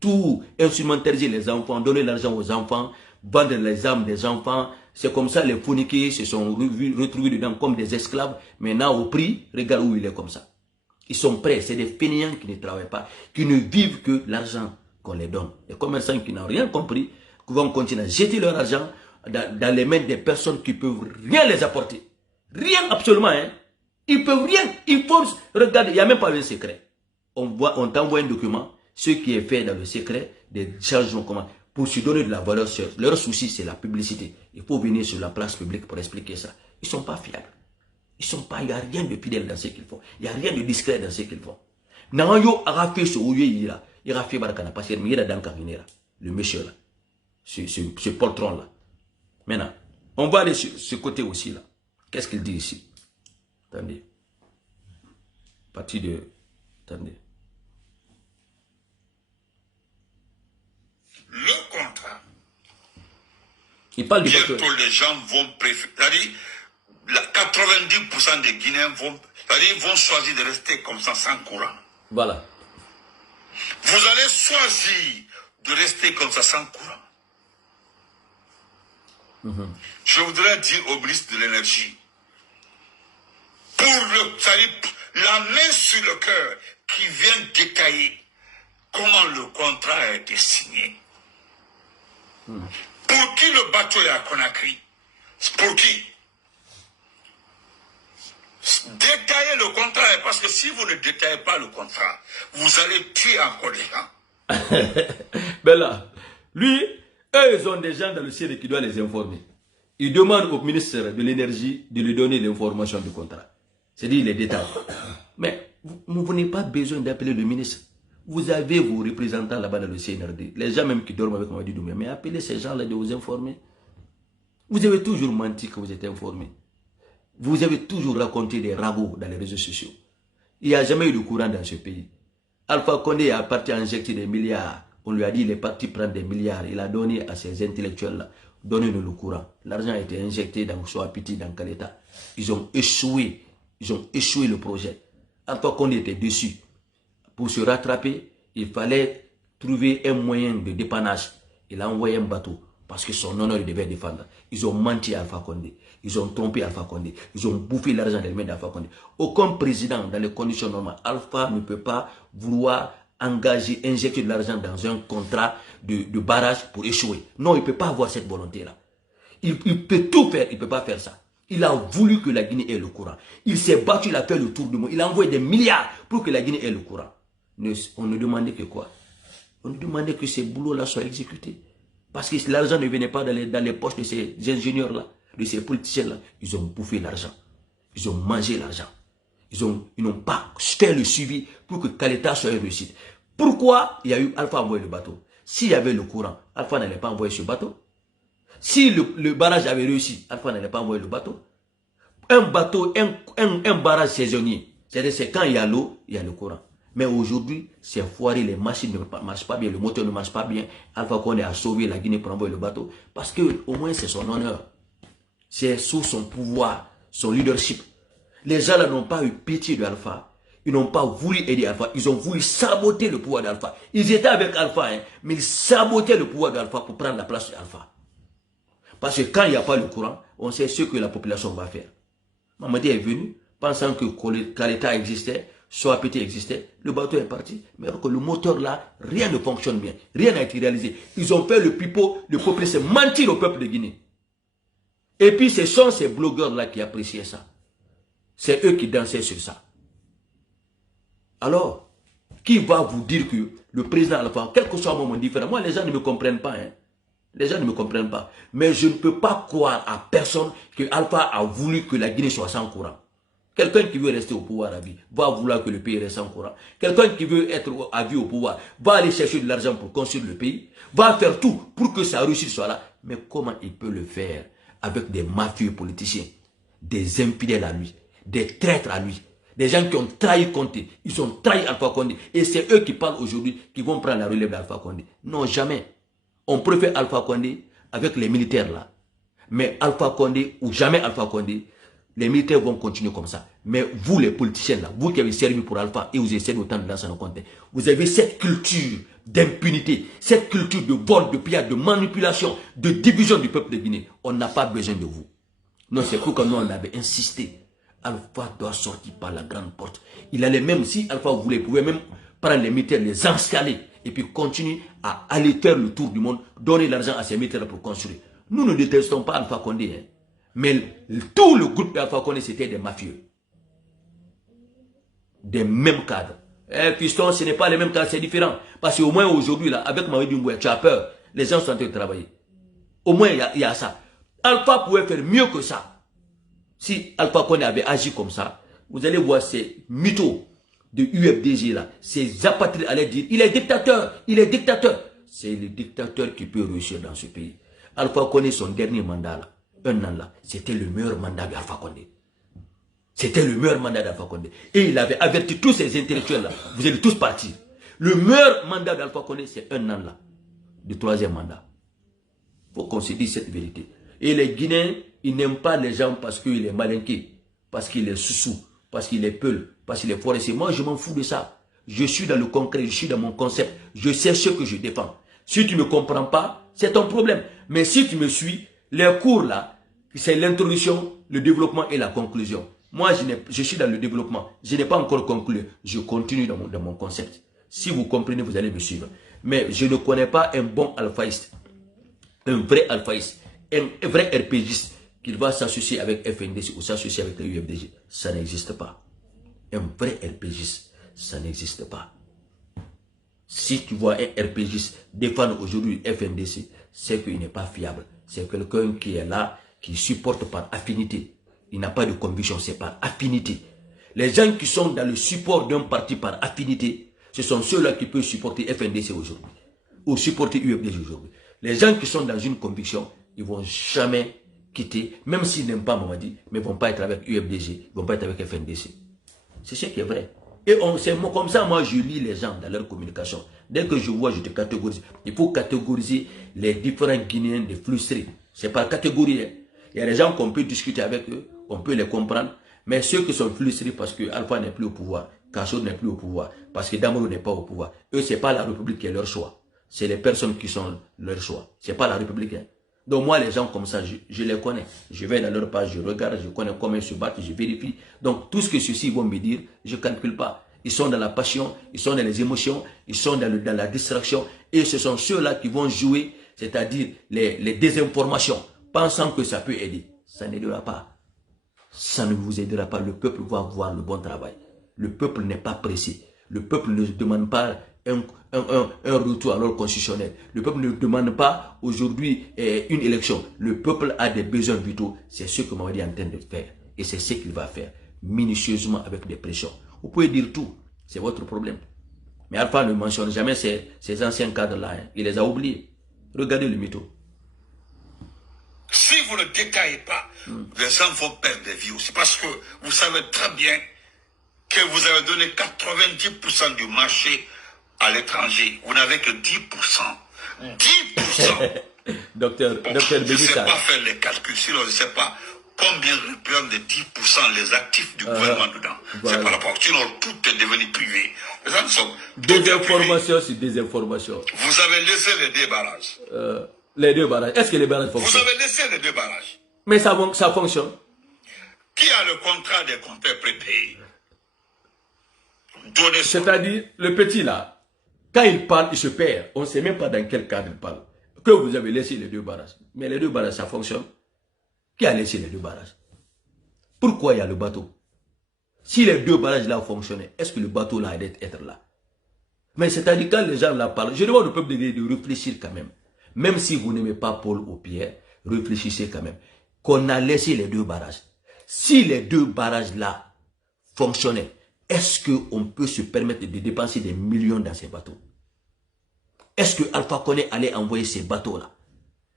Tout instrumentaliser les enfants, donner l'argent aux enfants, vendre les âmes des enfants. C'est comme ça les fourniqués se sont retrouvés dedans comme des esclaves. Maintenant au prix, regarde où il est comme ça. Ils sont prêts, c'est des fainéants qui ne travaillent pas, qui ne vivent que l'argent qu'on les donne. Les commerçants qui n'ont rien compris, qui vont continuer à jeter leur argent dans les mains des personnes qui ne peuvent rien les apporter. Rien absolument, hein. Ils peuvent rien. Ils faut regarder, il n'y a même pas de secret. On t'envoie un document, ce qui est fait dans le secret, des changements comment, pour se donner de la valeur. Leur souci, c'est la publicité. Il faut venir sur la place publique pour expliquer ça. Ils ne sont pas fiables. Ils sont pas, il n'y a rien de fidèle dans ce qu'ils font. Il n'y a rien de discret dans ce qu'ils font. Nangayo a fait ce où il a fait Barakana, parce qu'il y a dans le monsieur là, ce poltron là. Maintenant, on va aller sur ce côté aussi là. Qu'est-ce qu'il dit ici? Attendez. Partie de... Attendez. Le contrat. Il parle du bientôt les gens vont préférer. C'est-à-dire, 90% des Guinéens vont choisir de rester comme ça sans courant. Voilà. Vous allez choisir de rester comme ça sans courant. Je voudrais dire au ministre de l'énergie, pour la main sur le cœur, qui vient détailler comment le contrat a été signé. Pour qui le bateau est à Conakry? Pour qui? Détaillez le contrat, parce que si vous ne détaillez pas le contrat, vous allez tuer encore des gens. Ben là, lui, eux, ils ont des gens dans le ciel qui doivent les informer. Ils demandent au ministre de l'énergie de lui donner l'information du contrat. C'est-à-dire les détails. Mais vous n'avez pas besoin d'appeler le ministre. Vous avez vos représentants là-bas dans le CNRD. Les gens même qui dorment avec Mamadi Doumbouya. Mais appelez ces gens-là de vous informer. Vous avez toujours menti que vous êtes informé. Vous avez toujours raconté des ragots dans les réseaux sociaux. Il n'y a jamais eu de courant dans ce pays. Alpha Condé a parti injecter des milliards. On lui a dit il est parti prendre des milliards. Il a donné à ces intellectuels-là. Donnez-nous le courant. L'argent a été injecté dans Soapiti, dans Kaleta. Ils ont échoué. Ils ont échoué le projet. Alpha Condé était déçu. Pour se rattraper, il fallait trouver un moyen de dépannage. Il a envoyé un bateau. Parce que son honneur, il devait défendre. Ils ont menti à Alpha Condé. Ils ont trompé Alpha Condé. Ils ont bouffé l'argent des mains d'Alpha Condé. Aucun président, dans les conditions normales, Alpha ne peut pas vouloir engager, injecter de l'argent dans un contrat de barrage pour échouer. Non, il ne peut pas avoir cette volonté-là. Il peut tout faire, il ne peut pas faire ça. Il a voulu que la Guinée ait le courant. Il s'est battu, il a fait le tour du monde. Il a envoyé des milliards pour que la Guinée ait le courant. On ne demandait que quoi? On ne demandait que ces boulots-là soient exécutés. Parce que l'argent ne venait pas dans les poches de ces ingénieurs-là. de ces politiciens-là, ils ont bouffé l'argent. Ils ont mangé l'argent. Ils n'ont pas fait le suivi pour que Kaleta soit réussi. Pourquoi il y a eu Alpha envoyer le bateau? S'il y avait le courant, Alpha n'allait pas envoyer ce bateau. Si le barrage avait réussi, Alpha n'allait pas envoyer le bateau. Un bateau, un barrage saisonnier, c'est quand il y a l'eau, il y a le courant. Mais aujourd'hui, c'est foiré, les machines ne marchent pas bien, le moteur ne marche pas bien. Alpha Condé a sauvé la Guinée pour envoyer le bateau. Parce que au moins c'est son honneur. C'est sous son pouvoir, son leadership. Les gens là n'ont pas eu pitié d'Alpha. Ils n'ont pas voulu aider Alpha. Ils ont voulu saboter le pouvoir d'Alpha. Ils étaient avec Alpha, hein, mais ils sabotaient le pouvoir d'Alpha pour prendre la place d'Alpha. Parce que quand il n'y a pas le courant, on sait ce que la population va faire. Mamadi est venu, pensant que Kaleta existait, Soapete existait, le bateau est parti. Mais alors que le moteur là, rien ne fonctionne bien. Rien n'a été réalisé. Ils ont fait le pipeau, le peuple s'est menti au peuple de Guinée. Et puis ce sont ces blogueurs-là qui appréciaient ça. C'est eux qui dansaient sur ça. Alors, qui va vous dire que le président Alpha, quel que soit un moment différent, moi les gens ne me comprennent pas. Hein. Les gens ne me comprennent pas. Mais je ne peux pas croire à personne que Alpha a voulu que la Guinée soit sans courant. Quelqu'un qui veut rester au pouvoir à vie va vouloir que le pays reste sans courant. Quelqu'un qui veut être à vie au pouvoir va aller chercher de l'argent pour construire le pays, va faire tout pour que sa réussite soit là. Mais comment il peut le faire avec des mafieux politiciens, des infidèles à lui, des traîtres à lui, des gens qui ont trahi Condé, ils ont trahi Alpha Condé. Et c'est eux qui parlent aujourd'hui, qui vont prendre la relève d'Alpha Condé. Non, jamais. On préfère Alpha Condé avec les militaires là. Mais Alpha Condé ou jamais Alpha Condé, les militaires vont continuer comme ça. Mais vous les politiciens là, vous qui avez servi pour Alpha et vous essayez autant de lancer nos comptes, vous avez cette culture d'impunité, cette culture de vol, de pillage, de manipulation, de division du peuple de Guinée. On n'a pas besoin de vous. Non, c'est pourquoi nous on avait insisté. Alpha doit sortir par la grande porte. Il allait même, si Alpha voulait, il pouvait même prendre les militaires, les installer et puis continuer à aller faire le tour du monde, donner l'argent à ces militaires pour construire. Nous ne détestons pas Alpha Condé, hein. Mais tout le groupe d'Alpha Condé, c'était des mafieux. Des mêmes cadres. Fiston, ce n'est pas les mêmes cadres, c'est différent. Parce qu'au moins aujourd'hui, là, avec Mamadi Doumbouya, tu as peur. Les gens sont en train de travailler. Au moins, il y a ça. Alpha pouvait faire mieux que ça. Si Alpha Condé avait agi comme ça, vous allez voir ces mythos de UFDG là, ces apatrides allaient dire, il est dictateur, il est dictateur. C'est le dictateur qui peut réussir dans ce pays. Alpha Condé, son dernier mandat là, un an là, c'était le meilleur mandat d'Alpha Condé. C'était le meilleur mandat d'Alpha Condé. Et il avait averti tous ces intellectuels là, vous allez tous partir. Le meilleur mandat d'Alpha Condé, c'est un an là, du troisième mandat. Il faut qu'on se dise cette vérité. Et les Guinéens, ils n'aiment pas les gens parce qu'il est malinqué, parce qu'il est sous-sous, parce qu'il est peul, parce qu'il est forestier. Moi, je m'en fous de ça. Je suis dans le concret, je suis dans mon concept. Je sais ce que je défends. Si tu ne me comprends pas, c'est ton problème. Mais si tu me suis, les cours là, c'est l'introduction, le développement et la conclusion. Moi, je suis dans le développement. Je n'ai pas encore conclu. Je continue dans mon concept. Si vous comprenez, vous allez me suivre. Mais je ne connais pas un bon alphaïste, un vrai alphaïste, un vrai RPGiste qui va s'associer avec FNDC ou s'associer avec le UFDG. Ça n'existe pas. Un vrai RPGiste, ça n'existe pas. Si tu vois un RPGiste défendre aujourd'hui FNDC, c'est qu'il n'est pas fiable. C'est quelqu'un qui est là, qui supporte par affinité. Il n'a pas de conviction, c'est par affinité. Les gens qui sont dans le support d'un parti par affinité, ce sont ceux-là qui peuvent supporter FNDC aujourd'hui. Ou supporter UFDG aujourd'hui. Les gens qui sont dans une conviction, ils ne vont jamais quitter, même s'ils n'aiment pas Mamadi, mais ils ne vont pas être avec UFDG, ils ne vont pas être avec FNDC. C'est ce qui est vrai. Et c'est comme ça, moi, je lis les gens dans leur communication. Dès que je vois, je te catégorise. Il faut catégoriser les différents Guinéens des frustrés. C'est par catégorie. Hein. Il y a des gens qu'on peut discuter avec eux, on peut les comprendre. Mais ceux qui sont frustrés parce que Alpha n'est plus au pouvoir, Kasso n'est plus au pouvoir, parce que Damaro n'est pas au pouvoir, eux, ce n'est pas la République qui est leur choix. C'est les personnes qui sont leur choix. Ce n'est pas la République. Hein. Donc moi, les gens comme ça, je les connais. Je vais dans leur page, je regarde, je connais comment ils se battent, je vérifie. Donc tout ce que ceux-ci vont me dire, je ne calcule pas. Ils sont dans la passion, ils sont dans les émotions, ils sont dans la distraction. Et ce sont ceux-là qui vont jouer, c'est-à-dire les désinformations, pensant que ça peut aider. Ça n'aidera pas. Ça ne vous aidera pas. Le peuple va voir le bon travail. Le peuple n'est pas pressé. Le peuple ne demande pas un retour à l'ordre constitutionnel. Le peuple ne demande pas aujourd'hui une élection. Le peuple a des besoins vitaux. C'est ce que Mamadi est en train de faire. Et c'est ce qu'il va faire, minutieusement, avec des pressions. Vous pouvez dire tout, c'est votre problème. Mais Alpha ne mentionne jamais ces anciens cadres-là. Hein. Il les a oubliés. Regardez le mytho. Si vous ne décaillez pas, les gens vont perdre des vies aussi. Parce que vous savez très bien que vous avez donné 90% du marché à l'étranger. Vous n'avez que 10%. 10%. Docteur Je ne Béni sais Sarr. pas faire les calculs, sinon je ne sais pas combien représentent les 10% les actifs du gouvernement dedans. Voilà. C'est par rapport. Sinon tout est devenu privé. Les gens sont Désinformation sur désinformation. Vous avez laissé les deux barrages. Les deux barrages. Est-ce que les barrages Vous fonctionnent? avez laissé les deux barrages. Mais ça fonctionne. Qui a le contrat des compteurs prépayés? Donnez ça. C'est-à-dire, le petit là, quand il parle, il se perd. On ne sait même pas dans quel cadre il parle. Que vous avez laissé les deux barrages. Mais les deux barrages, ça fonctionne. Qui a laissé les deux barrages? Pourquoi il y a le bateau? Si les deux barrages là fonctionnaient, est-ce que le bateau là allait être là? Mais c'est-à-dire, quand les gens là parlent, je demande au peuple de réfléchir quand même. Même si vous n'aimez pas Paul ou Pierre, réfléchissez quand même. Qu'on a laissé les deux barrages. Si les deux barrages là fonctionnaient, est-ce qu'on peut se permettre de dépenser des millions dans ces bateaux? Est-ce que Alpha Condé allait envoyer ces bateaux-là?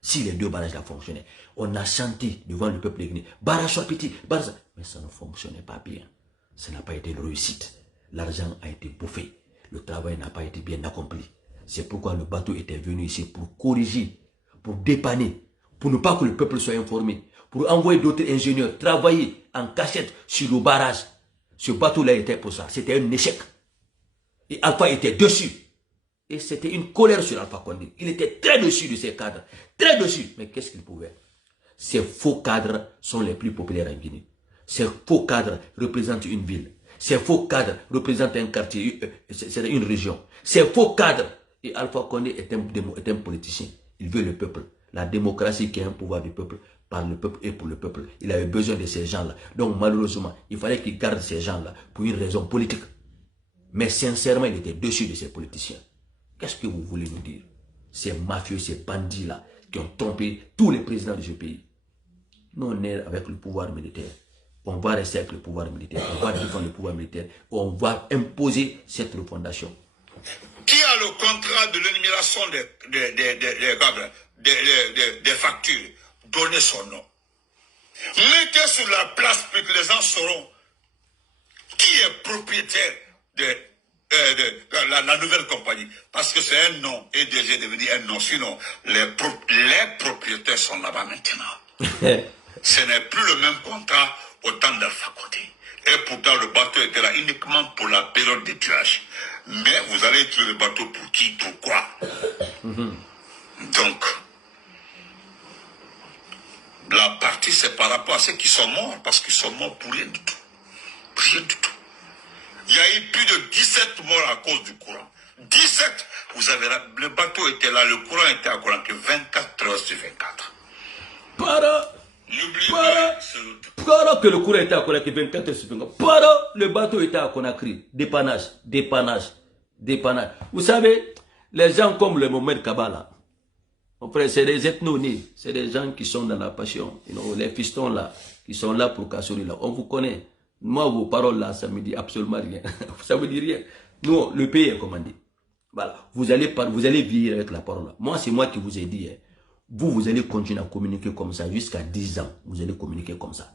Si les deux barrages là fonctionnaient. On a chanté devant le peuple de Guinée. Barrage soit petit, barrage. Mais ça ne fonctionnait pas bien. Ça n'a pas été une réussite. L'argent a été bouffé. Le travail n'a pas été bien accompli. C'est pourquoi le bateau était venu ici pour corriger, pour dépanner, pour ne pas que le peuple soit informé, pour envoyer d'autres ingénieurs travailler en cachette sur le barrage. Ce bateau-là était pour ça. C'était un échec. Et Alpha était dessus. Et c'était une colère sur Alpha Condé. Il était très dessus de ces cadres. Très dessus. Mais qu'est-ce qu'il pouvait? Ces faux cadres sont les plus populaires en Guinée. Ces faux cadres représentent une ville. Ces faux cadres représentent un quartier, c'est une région. Ces faux cadres. Et Alpha Condé est un politicien. Il veut le peuple. La démocratie qui est un pouvoir du peuple, par le peuple et pour le peuple. Il avait besoin de ces gens-là. Donc malheureusement, il fallait qu'il garde ces gens-là pour une raison politique. Mais sincèrement, il était dessus de ces politiciens. Qu'est-ce que vous voulez nous dire? Ces mafieux, ces bandits-là, qui ont trompé tous les présidents de ce pays. Nous, on est avec le pouvoir militaire. On va rester avec le pouvoir militaire. On va défendre le pouvoir militaire. On va imposer cette refondation. Qui a le contrat de l'élimination des factures? Donnez son nom. Mettez sur la place pour que les gens sauront qui est propriétaire de la nouvelle compagnie. Parce que c'est un nom et déjà devenu un nom. Sinon, les propriétaires sont là-bas maintenant. Ce n'est plus le même contrat au temps d'Alpha Condé. Et pourtant, le bateau était là uniquement pour la période de tuage. Mais vous allez tuer le bateau pour qui? Pourquoi? Donc, la partie, c'est par rapport à ceux qui sont morts, parce qu'ils sont morts pour rien du tout. Rien du tout. Il y a eu plus de 17 morts à cause du courant. 17! Vous avez le bateau était là, le courant était à courant que 24 heures sur 24. Pendant que le courant était à Conakry 24 heures sur 24, pendant le bateau était à Conakry, dépannage. Vous savez, les gens comme le Mohamed Kabala, c'est des ethnonis, c'est des gens qui sont dans la passion. Les fistons là, qui sont là pour Kassouri là, on vous connaît. Moi, vos paroles là, ça me dit absolument rien. Ça me dit rien. Nous, le pays est commandé. Voilà. Vous allez vivre avec la parole là. Moi, c'est moi qui vous ai dit. Vous allez continuer à communiquer comme ça jusqu'à 10 ans. Vous allez communiquer comme ça.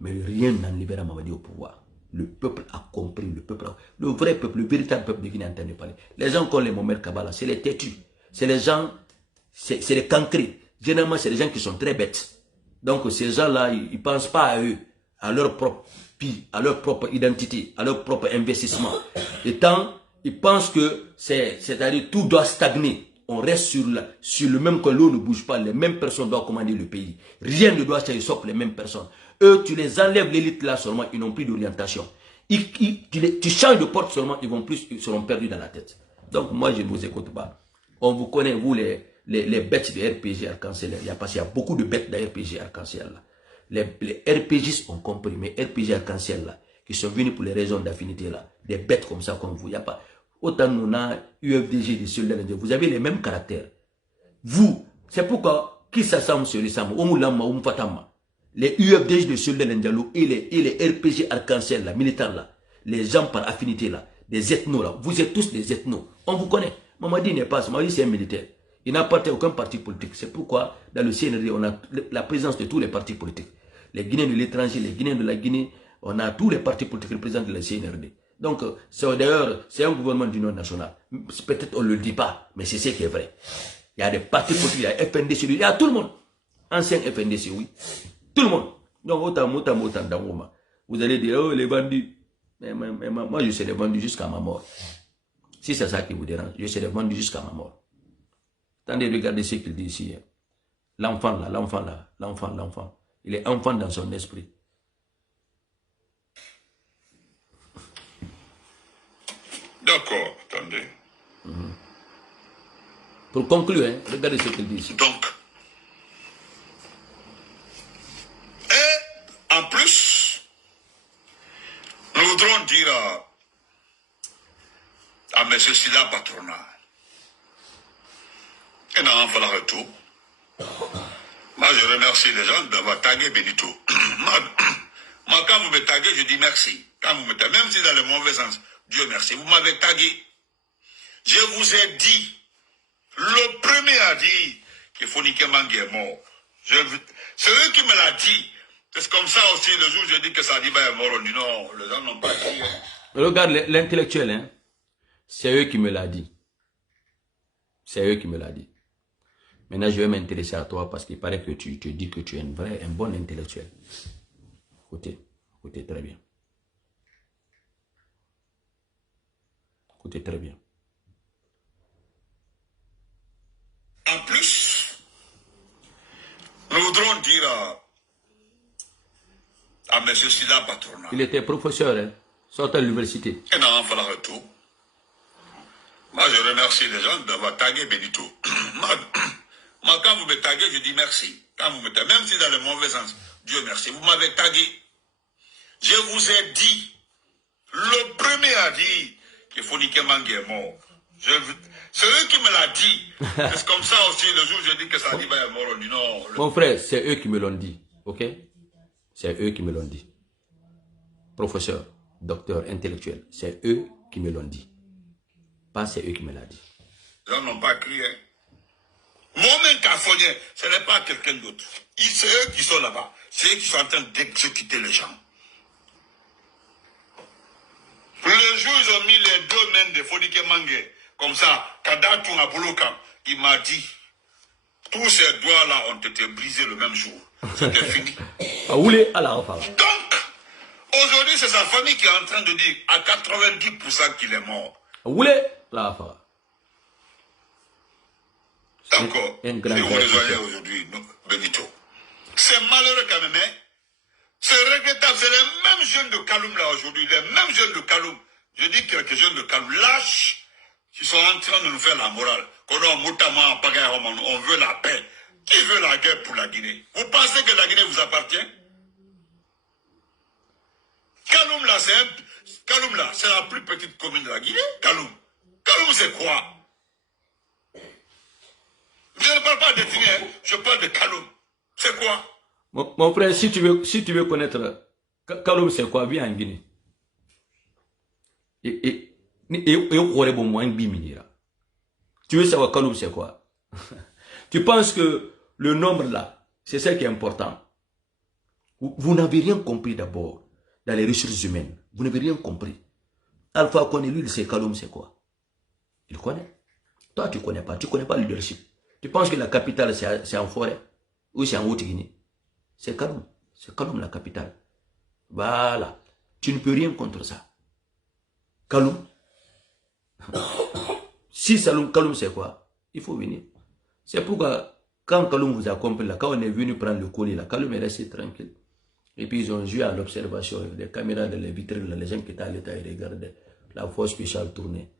Mais rien n'enlèvera Mamadi au pouvoir. Le peuple a compris. Le vrai peuple, le véritable peuple de Guinée a entendu parler. Les gens comme les Mohamed Kabala, c'est les têtus. C'est les gens, c'est les cancrés. Généralement, c'est les gens qui sont très bêtes. Donc, ces gens-là, ils ne pensent pas à eux, à leur propre vie, à leur propre identité, à leur propre investissement. Et tant, ils pensent que c'est-à-dire tout doit stagner. On reste sur le même que l'eau ne bouge pas. Les mêmes personnes doivent commander le pays. Rien ne doit changer sauf les mêmes personnes. Eux, tu les enlèves l'élite là seulement, ils n'ont plus d'orientation. Tu changes de porte seulement, ils seront perdus dans la tête. Donc moi, je ne vous écoute pas. On vous connaît, vous, les bêtes de RPG Arc-en-Ciel. Parce qu'il y a beaucoup de bêtes de RPG Arc-en-Ciel là. Les RPGistes ont compris, mais RPG Arc-en-Ciel là, qui sont venus pour les raisons d'affinité là, des bêtes comme ça comme vous, il n'y a pas. autant nous a UFDG des soldats indiens. Vous avez les mêmes caractères. Vous, c'est pourquoi qui s'assemble sur les Samo, les UFDG de soldats indiens et les RPG arc-en-ciel, là, militaires là, les gens par affinité là, des ethnos là, vous êtes tous des ethnos. On vous connaît. Mamadi n'est pas, Mamadi c'est un militaire. Il n'appartient à aucun parti politique. C'est pourquoi dans le CNRD, on a la présence de tous les partis politiques. Les Guinéens de l'étranger, les Guinéens de la Guinée, on a tous les partis politiques représentés dans le CNRD. Donc, d'ailleurs, c'est un gouvernement d'union nationale. Peut-être on ne le dit pas, mais c'est ce qui est vrai. Il y a des partis politiques, il y a FNDC, il y a tout le monde. Ancien FNDC, oui. Tout le monde. Donc, autant, vous allez dire, oh, les bandits. Mais moi, je serai vendu jusqu'à ma mort. Si c'est ça qui vous dérange, je serai vendu jusqu'à ma mort. Attendez, regardez ce qu'il dit ici. L'enfant là, l'enfant là, l'enfant. Il est enfant dans son esprit. D'accord, attendez. Pour conclure, hein, regardez ce qu'il dit ici. Donc, et en plus, nous voudrons dire à M. Sida Patronat, et dans un retour, moi je remercie les gens d'avoir tagué Benito. Moi, quand vous me taguez, je dis merci. Quand vous me taguez, même si dans le mauvais sens, Dieu merci, vous m'avez tagué. Je vous ai dit, le premier a dit que Fonike Mangue est mort. C'est eux qui me l'a dit. C'est comme ça aussi, le jour où je dis que Sadiba est mort, on dit non, les gens n'ont pas dit. Regarde l'intellectuel, hein. C'est eux qui me l'a dit. C'est eux qui me l'a dit. Maintenant, je vais m'intéresser à toi parce qu'il paraît que tu te dis que tu es un bon intellectuel. Écoutez très bien. Écoutez très bien. En plus, nous voudrons dire à M. Sida Patronat. Il était professeur, hein, sorti à l'université. Et dans un retour, moi je remercie les gens d'avoir tagué Benito. Moi, quand vous me taguez, je dis merci. Quand vous me taguez, même si dans le mauvais sens, Dieu merci, vous m'avez tagué. Je vous ai dit, le premier a dit que Fonike Mangue est mort. C'est eux qui me l'a dit. C'est comme ça aussi, le jour où je dis que Sadiba est mort, on dit non. Mon frère, c'est eux qui me l'ont dit. Ok? C'est eux qui me l'ont dit. Professeur, docteur, intellectuel, c'est eux qui me l'ont dit. Pas c'est eux qui me l'ont dit. Les gens n'ont pas crié. Moi-même, Cafonien, ce n'est pas quelqu'un d'autre. C'est eux qui sont là-bas. C'est eux qui sont en train d'exécuter les gens. Le jour où ils ont mis les deux mains de Fonike Mangue, comme ça, Kadatou Aboulouka, il m'a dit, tous ces doigts-là ont été brisés le même jour. C'était fini. Donc, aujourd'hui, c'est sa famille qui est en train de dire à 90% qu'il est mort. D'accord. Si vous les voyez aujourd'hui, Benito. C'est malheureux quand même, hein. C'est regrettable. C'est les mêmes jeunes de Kaloum là aujourd'hui, les mêmes jeunes de Kaloum. Je dis quelques jeunes de Kaloum lâches qui sont en train de nous faire la morale. On veut la paix. Qui veut la guerre pour la Guinée? Vous pensez que la Guinée vous appartient? Kaloum là, c'est la plus petite commune de la Guinée. Kaloum. Kaloum, c'est quoi? Je ne parle pas de Guinée, hein. Je parle de Kaloum. C'est quoi? Mon frère, si tu veux connaître Kaloum, c'est quoi? Viens en Guinée. Tu veux savoir Kaloum, c'est quoi? Tu penses que le nombre là, c'est ça qui est important. Vous n'avez rien compris d'abord dans les ressources humaines. Vous n'avez rien compris. Alpha connaît, lui, il sait Kaloum, c'est quoi? Il connaît. Toi, tu ne connais pas. Tu ne connais pas le leadership. Tu penses que la capitale, c'est en forêt ou c'est en Haute-Guinée? C'est Kaloum. C'est Kaloum la capitale. Voilà. Tu ne peux rien contre ça. Kaloum. Si Kaloum, c'est quoi? Il faut venir. C'est pourquoi, quand Kaloum vous a compris, là, quand on est venu prendre le colis, là, Kaloum est resté tranquille. Et puis ils ont joué à l'observation, les caméras dans les vitrines, là, les gens qui étaient à l'état, ils regardaient la force spéciale tourner.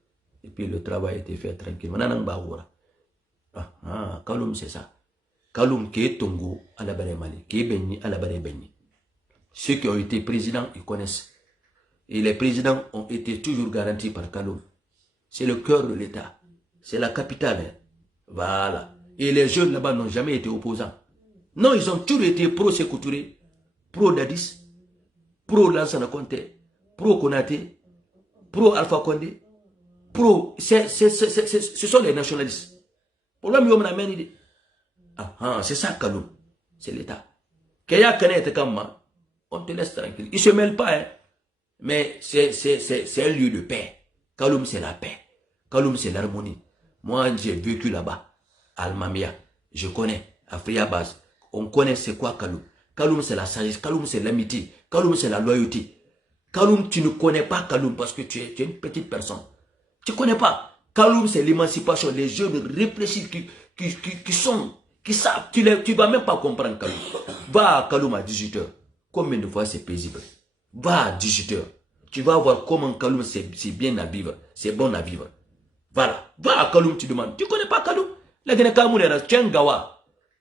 Et puis le travail était fait tranquille. Kaloum, c'est ça. Kaloum qui est Tongo à la Baré Mali, qui est Beni à la Baré Beni. Ceux qui ont été présidents, ils connaissent. Et les présidents ont été toujours garantis par Kaloum. c'est le cœur de l'État. C'est la capitale. Hein. Voilà. Et les jeunes là-bas n'ont jamais été opposants. Non, ils ont toujours été pro-Sékou Touré, pro-Dadis, pro-Lansana Conté, pro-Konaté, pro-Alpha Condé, pro... ce sont les nationalistes. Pour l'homme, c'est ça, Kaloum. C'est l'État. Kaya Kanete Kamma, on te laisse tranquille. Ils ne se mêlent pas, hein. Mais c'est un lieu de paix. Kaloum, c'est la paix. Kaloum, c'est l'harmonie. Moi, j'ai vécu là-bas, à Almamia. Je connais, à Friabaz. On connaît c'est quoi Kaloum. Kaloum, c'est la sagesse. Kaloum, c'est l'amitié. Kaloum, c'est la loyauté. Kaloum, tu ne connais pas Kaloum parce que tu es une petite personne. Tu ne connais pas. Kaloum, c'est l'émancipation. Les jeunes réfléchis qui savent. Tu ne vas même pas comprendre Kaloum. Va à Kaloum à 18h. Combien de fois c'est paisible? Va à 18h. Tu vas voir comment Kaloum c'est bien à vivre. C'est bon à vivre. Voilà. Va à Kaloum, tu demandes. Tu ne connais pas Kaloum?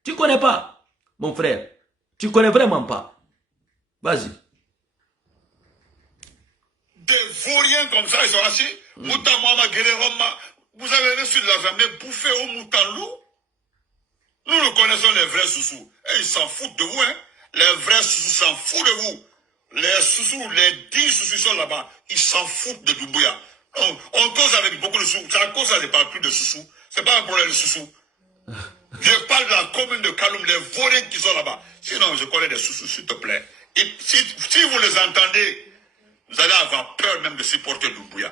Tu ne connais pas. Mon frère, tu ne connais vraiment pas. Vas-y. Des vauriens comme ça, ils sont assis. Mouta Mohamed Guéléroma, vous avez reçu de l'argent, mais bouffé au Moutalou. Nous connaissons les vrais sous-sous. Et ils s'en foutent de vous, hein. Les vrais sous-sous s'en foutent de vous. Les sous-sous, les 10 sous-sous sont là-bas. Ils s'en foutent de Doumbouya. On cause avec beaucoup de sous. C'est à cause ça, je ne parle plus de sous-sous. Ce n'est pas un problème de sous-sous. Je parle de la commune de Kaloum, les vauriens qui sont là-bas. Sinon, je connais des sous-sous, s'il te plaît. Et si vous les entendez, vous allez avoir peur même de supporter Doumbouya.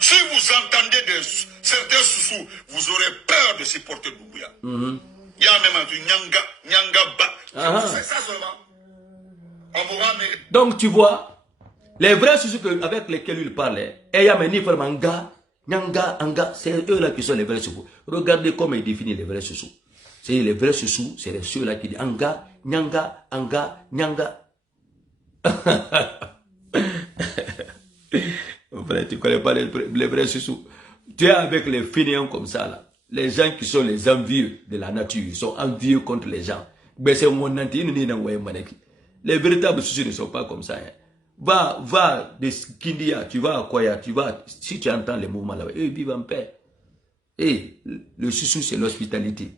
Si vous entendez certains sous-sous, vous aurez peur de supporter Doumbouya. Il y a même un truc, Nyanga Ba. C'est ça seulement. Donc tu vois, les vrais sous-sous avec lesquels il parlait, Eyameni Fermanga, Nyanga, Anga, c'est eux-là qui sont les vrais sous-sous. Regardez comment il définit les vrais sous-sous. C'est les vrais sous-sous, c'est ceux-là qui disent Anga, Nyanga, Anga, Nyanga. Frère, tu ne connais pas les vrais sous-sous. Tu es avec les fainéants comme ça, là. Les gens qui sont les envieux de la nature, ils sont envieux contre les gens. Les véritables sous-sous ne sont pas comme ça. Hein. Va de Kindia, tu vas à Koya, tu vas, si tu entends les mouvements là-bas, eux vivent en paix. Et le sous-sous, c'est l'hospitalité.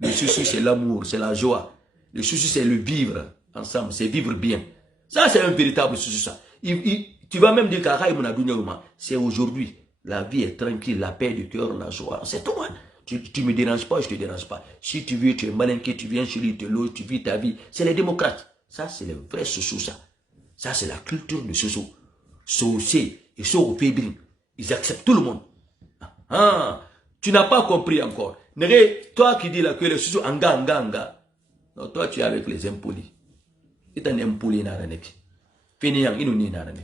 Le sous-sous, c'est l'amour, c'est la joie. Le sous-sous, c'est le vivre ensemble, c'est vivre bien. Ça, c'est un véritable sous-sous, ça. Tu vas même dire qu'à c'est aujourd'hui. La vie est tranquille, la paix du cœur, la joie. C'est tout, hein. Tu ne me déranges pas, je ne te dérange pas. Si tu veux, tu es malinqué, tu viens chez lui, tu loges, tu vis ta vie. C'est les démocrates. Ça, c'est le vrai sous-sous, ça. Ça, c'est la culture de sous-sous. Saucé, ils sont au fébril. Ils acceptent tout le monde. Ah, tu n'as pas compris encore. Toi qui dis là que le sous-sous, anga. Non, toi, tu es avec les impolis. Et tu es un impoli, Fainéant, il nous n'a rien.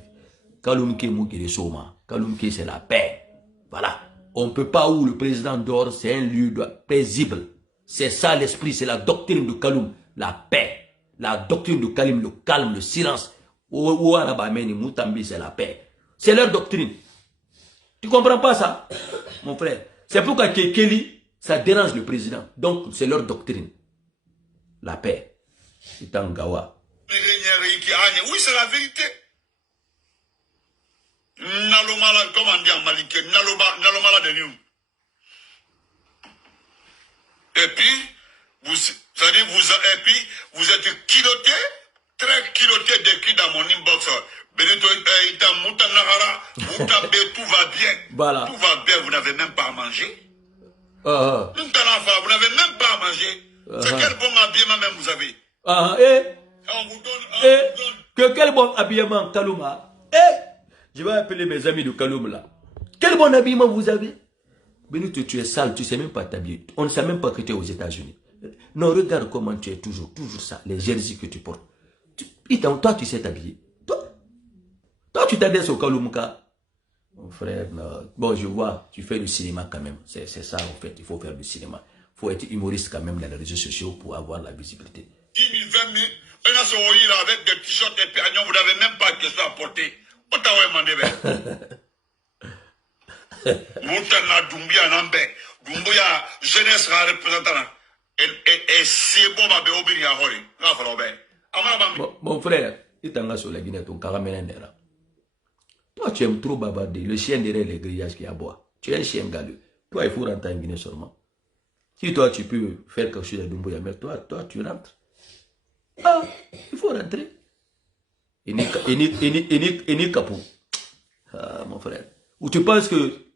Kaloum Kaloumke, c'est la paix. Voilà. On ne peut pas où le président dort, c'est un lieu paisible. C'est ça l'esprit, c'est la doctrine de Kaloum. La paix. La doctrine de Kaloum, le calme, le silence. C'est la paix. C'est leur doctrine. Tu ne comprends pas ça, mon frère? C'est pourquoi Kekeli, ça dérange le président. Donc, c'est leur doctrine. La paix. C'est un gawa. Oui, c'est la vérité. Nalomala, comment on dit en Maliké, Nalomala de nous. Et puis, vous êtes kiloté, très kiloté d'écrit dans mon inbox. Benito, tout va bien. Voilà. Tout va bien, vous n'avez même pas à manger. Vous n'avez même pas à manger. C'est quel bon habillement même vous avez. On vous donne. Que quel bon habillement, Kalouma. Je vais appeler mes amis de Kaloum là. Quel bon habillement vous avez? Benito, tu es sale, tu ne sais même pas t'habiller. On ne sait même pas que tu es aux États-Unis. Non, regarde comment tu es toujours ça, les jerseys que tu portes. Toi, tu sais t'habiller. Toi, tu t'adresses au Kaloumka. Mon frère, bon, je vois, tu fais du cinéma quand même. C'est ça, en fait, il faut faire du cinéma. Il faut être humoriste quand même dans les réseaux sociaux pour avoir la visibilité. 10 000, 20 000, on a ce là avec des t-shirts et pignons, vous n'avez même pas de question à porter. On t'a demandé. Moutana Doumbia Nambe, Doumbia, jeunesse représentant. Et c'est bon, ma béobiri à Hori. Mon frère, il t'en a sur la Guinée, ton caramel. Toi, tu aimes trop bavarder. Le chien derrière les grillages qui aboie. Tu es un chien galeux. Toi, il faut rentrer en Guinée seulement. Si toi, tu peux faire quelque chose à Doumbouya, mais toi, tu rentres. Ah, il faut rentrer. Et ni capot. Ah, mon frère. Ou tu penses que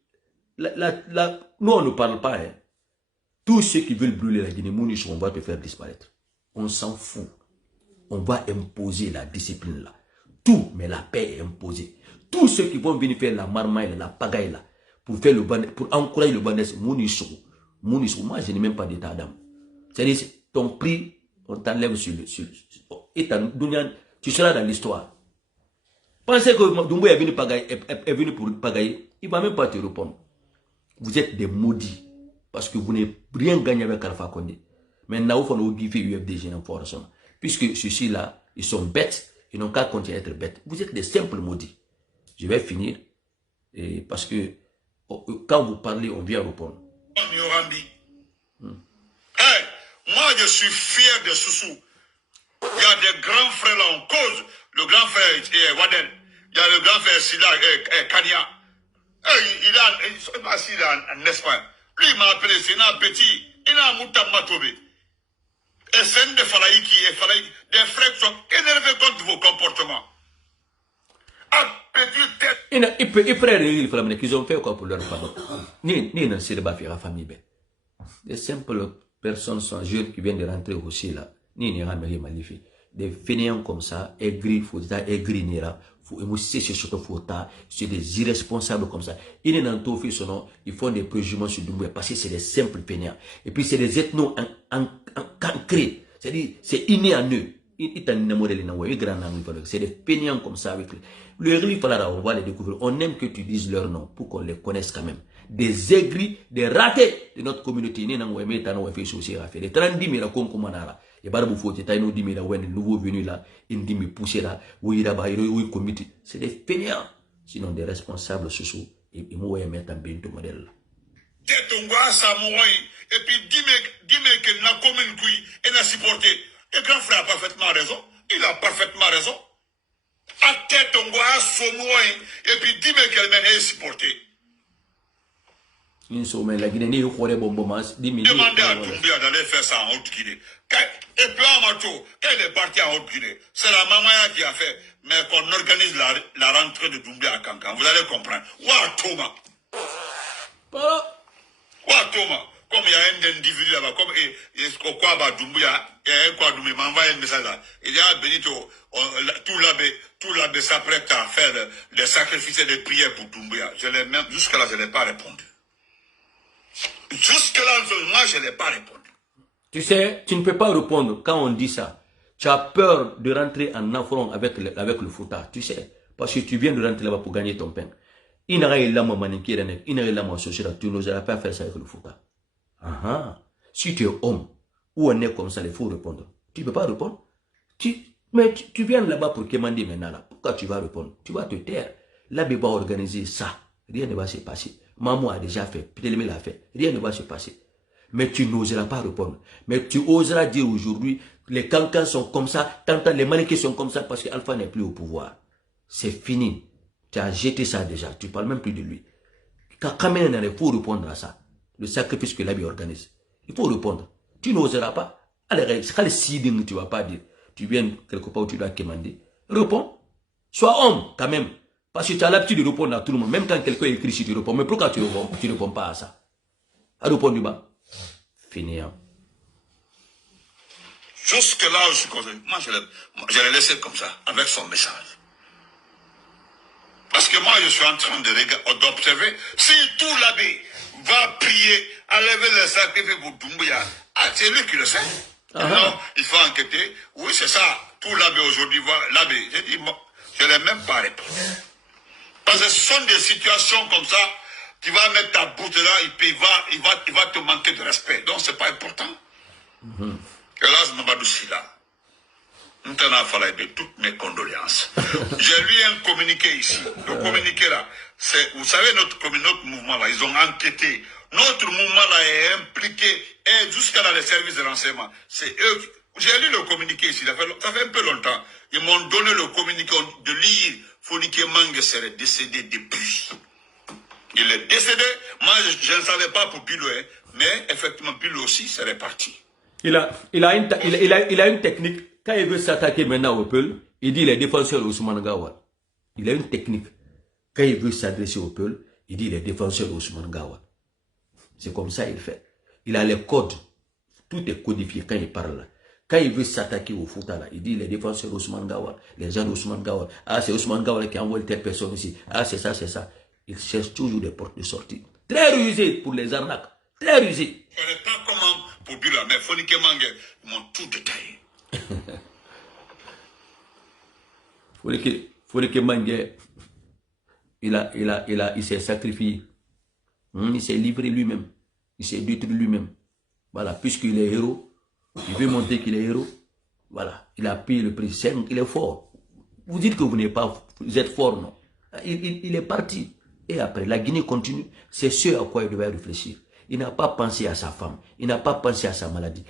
nous, on ne parle pas. Hein. Tous ceux qui veulent brûler la Guinée, on va te faire disparaître. On s'en fout. On va imposer la discipline là. Tout, mais la paix est imposée. Tous ceux qui vont venir faire la marmaille, la pagaille là, pour faire le bandit, pour encourager le bandit, moi je n'ai même pas d'état d'âme. C'est-à-dire, ton prix, on t'enlève et tu seras dans l'histoire. Pensez que Doumbouya est venu pour pagailler, il ne va même pas te répondre. Vous êtes des maudits, parce que vous n'avez rien gagné avec Alpha Condé. Maintenant, il faut nous guider UFDG en force. Puisque ceux-ci-là, ils sont bêtes, ils n'ont qu'à continuer à être bêtes. Vous êtes des simples maudits. Je vais finir, parce que quand vous parlez, on vient répondre. Hey, moi, je suis fier de Soussou. Il y a des grands frères là en cause. Le grand frère Waden. Il y a le grand frère Sida Kania. Il est assis en Espagne. Lui, il m'a appelé, c'est un petit. Il a un mouton matobé. Et c'est des Falaïki, des frères qui sont énervés contre vos comportements. Ah, petite tête. Et frère, ils ont fait quoi pour leur pardon? Ni ne sait pas faire la famille. Des simples personnes sont jeunes qui viennent de rentrer aussi là. Ni ne ramènent pas les des fainéants comme ça, aigris, c'est des irresponsables comme ça. Ils font des préjugements sur Doumbouya parce que c'est des simples fainéants. Et puis c'est des ethnos ancrés. C'est-à-dire, c'est inné en eux. C'est des fainéants comme ça avec le riz, on va les découvrir. On aime que tu dises leur nom pour qu'on les connaisse quand même. Des aigris, des ratés de notre communauté. Les 30 000 et barbu faut t'as une dimi là ouais nouveau venu là une dimi poussé là oui là bas oui comité c'est des fainéants sinon des responsables sociaux et moi y mettre un bento modèle Tetongwa Samouraï et puis dis-moi que la commune qui est n'a supporté le grand frère a parfaitement raison il a parfaitement raison à Tetongwa Samouraï et puis dis-moi qu'elle m'a supporté. Une semaine, la Guinée, il faut les bonbons. Demandez à Doumbouya d'aller faire ça en Haute-Guinée. Et puis en Mato, quand il est parti en Haute-Guinée, c'est la Mamaya qui a fait, mais qu'on organise la rentrée de Doumbouya à Cancan. Vous allez comprendre. Ouah, Thomas. Ouah, Thomas. Comme il y a un individu là-bas, comme Kokwaba Doumbouya, Doumbouya m'a envoyé un message là. Il y a Benito, tout l'abbé s'apprête à faire les sacrifices et les prières pour Doumbouya. Jusque-là, je n'ai pas répondu. Jusque-là, moi, je n'ai pas répondu. Tu sais, tu ne peux pas répondre quand on dit ça. Tu as peur de rentrer en affront avec le Fouta, tu sais. Parce que tu viens de rentrer là-bas pour gagner ton pain. Il n'a rien là, tu n'oseras pas faire ça avec le Fouta. Si tu es homme, ou on est comme ça, il faut répondre. Tu ne peux pas répondre. Mais tu viens là-bas pour commander maintenant. Là. Pourquoi tu vas répondre? Tu vas te taire. L'abbé va organiser ça. Rien ne va se passer. Maman a déjà fait, Pélémé l'a fait, rien ne va se passer. Mais tu n'oseras pas répondre. Mais tu oseras dire aujourd'hui, les cancans sont comme ça, les maniqués sont comme ça parce qu'Alpha n'est plus au pouvoir. C'est fini. Tu as jeté ça déjà, tu ne parles même plus de lui. Quand même, il faut répondre à ça. Le sacrifice que l'abbé organise. Il faut répondre. Tu n'oseras pas. Allez, tu ne vas pas dire. Tu viens quelque part où tu dois commander. Réponds. Sois homme quand même. Parce que tu as l'habitude de répondre à tout le monde. Même quand quelqu'un écrit, si tu réponds. Mais pourquoi tu ne réponds pas à ça? À répondre du bas. Fainéant. Jusque-là, je suis content. Moi, je l'ai laissé comme ça, avec son message. Parce que moi, je suis en train d'observer. Si tout l'abbé va prier, à lever les sacrifices pour Doumbouya, c'est lui qui le sait. Non, il faut enquêter. Oui, c'est ça. Tout l'abbé aujourd'hui voit l'abbé. J'ai dit, je ne l'ai même pas répondu. Parce que ce sont des situations comme ça, tu vas mettre ta bouche là, il va te manquer de respect. Donc, ce n'est pas important. Hélas, Mamadou Silla, maintenant, il fallait de toutes mes condoléances. J'ai lu un communiqué ici. Le communiqué là, c'est, vous savez, notre mouvement là, ils ont enquêté. Notre mouvement là est impliqué, et jusqu'à dans les services de renseignement. C'est eux qui... J'ai lu le communiqué ici, ça fait un peu longtemps. Ils m'ont donné le communiqué de lire. Fonike Mange serait décédé depuis. Il est décédé. Moi, je ne savais pas pour Bilo, hein, mais effectivement, Bilo aussi serait parti. Il a une technique. Quand il veut s'attaquer maintenant au peuple, il dit les défenseurs Ousmane Gawal. Il a une technique. Quand il veut s'adresser au peuple, il dit les défenseurs Ousmane Gawal. C'est comme ça qu'il fait. Il a les codes. Tout est codifié quand il parle. Quand il veut s'attaquer au Fouta, il dit les défenseurs Ousmane Gawal, les gens d'Ousmane Gawal. Ah, c'est Ousmane Gawal qui envoie telle personne ici. Ah, c'est ça, c'est ça. Il cherche toujours des portes de sortie. Très rusé pour les arnaques. Très rusé. Je ne sais pas comment pour Bilo, mais Fonike Mange, ils m'ont tout détaillé. Fonike Mange, il s'est sacrifié. Il s'est livré lui-même. Il s'est détruit lui-même. Voilà, puisqu'il est héros, il veut montrer qu'il est héros. Voilà, il a payé le prix. Il est fort. Vous dites que vous n'êtes pas, vous êtes fort, non? Il est parti. Et après, la Guinée continue. C'est ce à quoi il devait réfléchir. Il n'a pas pensé à sa femme. Il n'a pas pensé à sa maladie.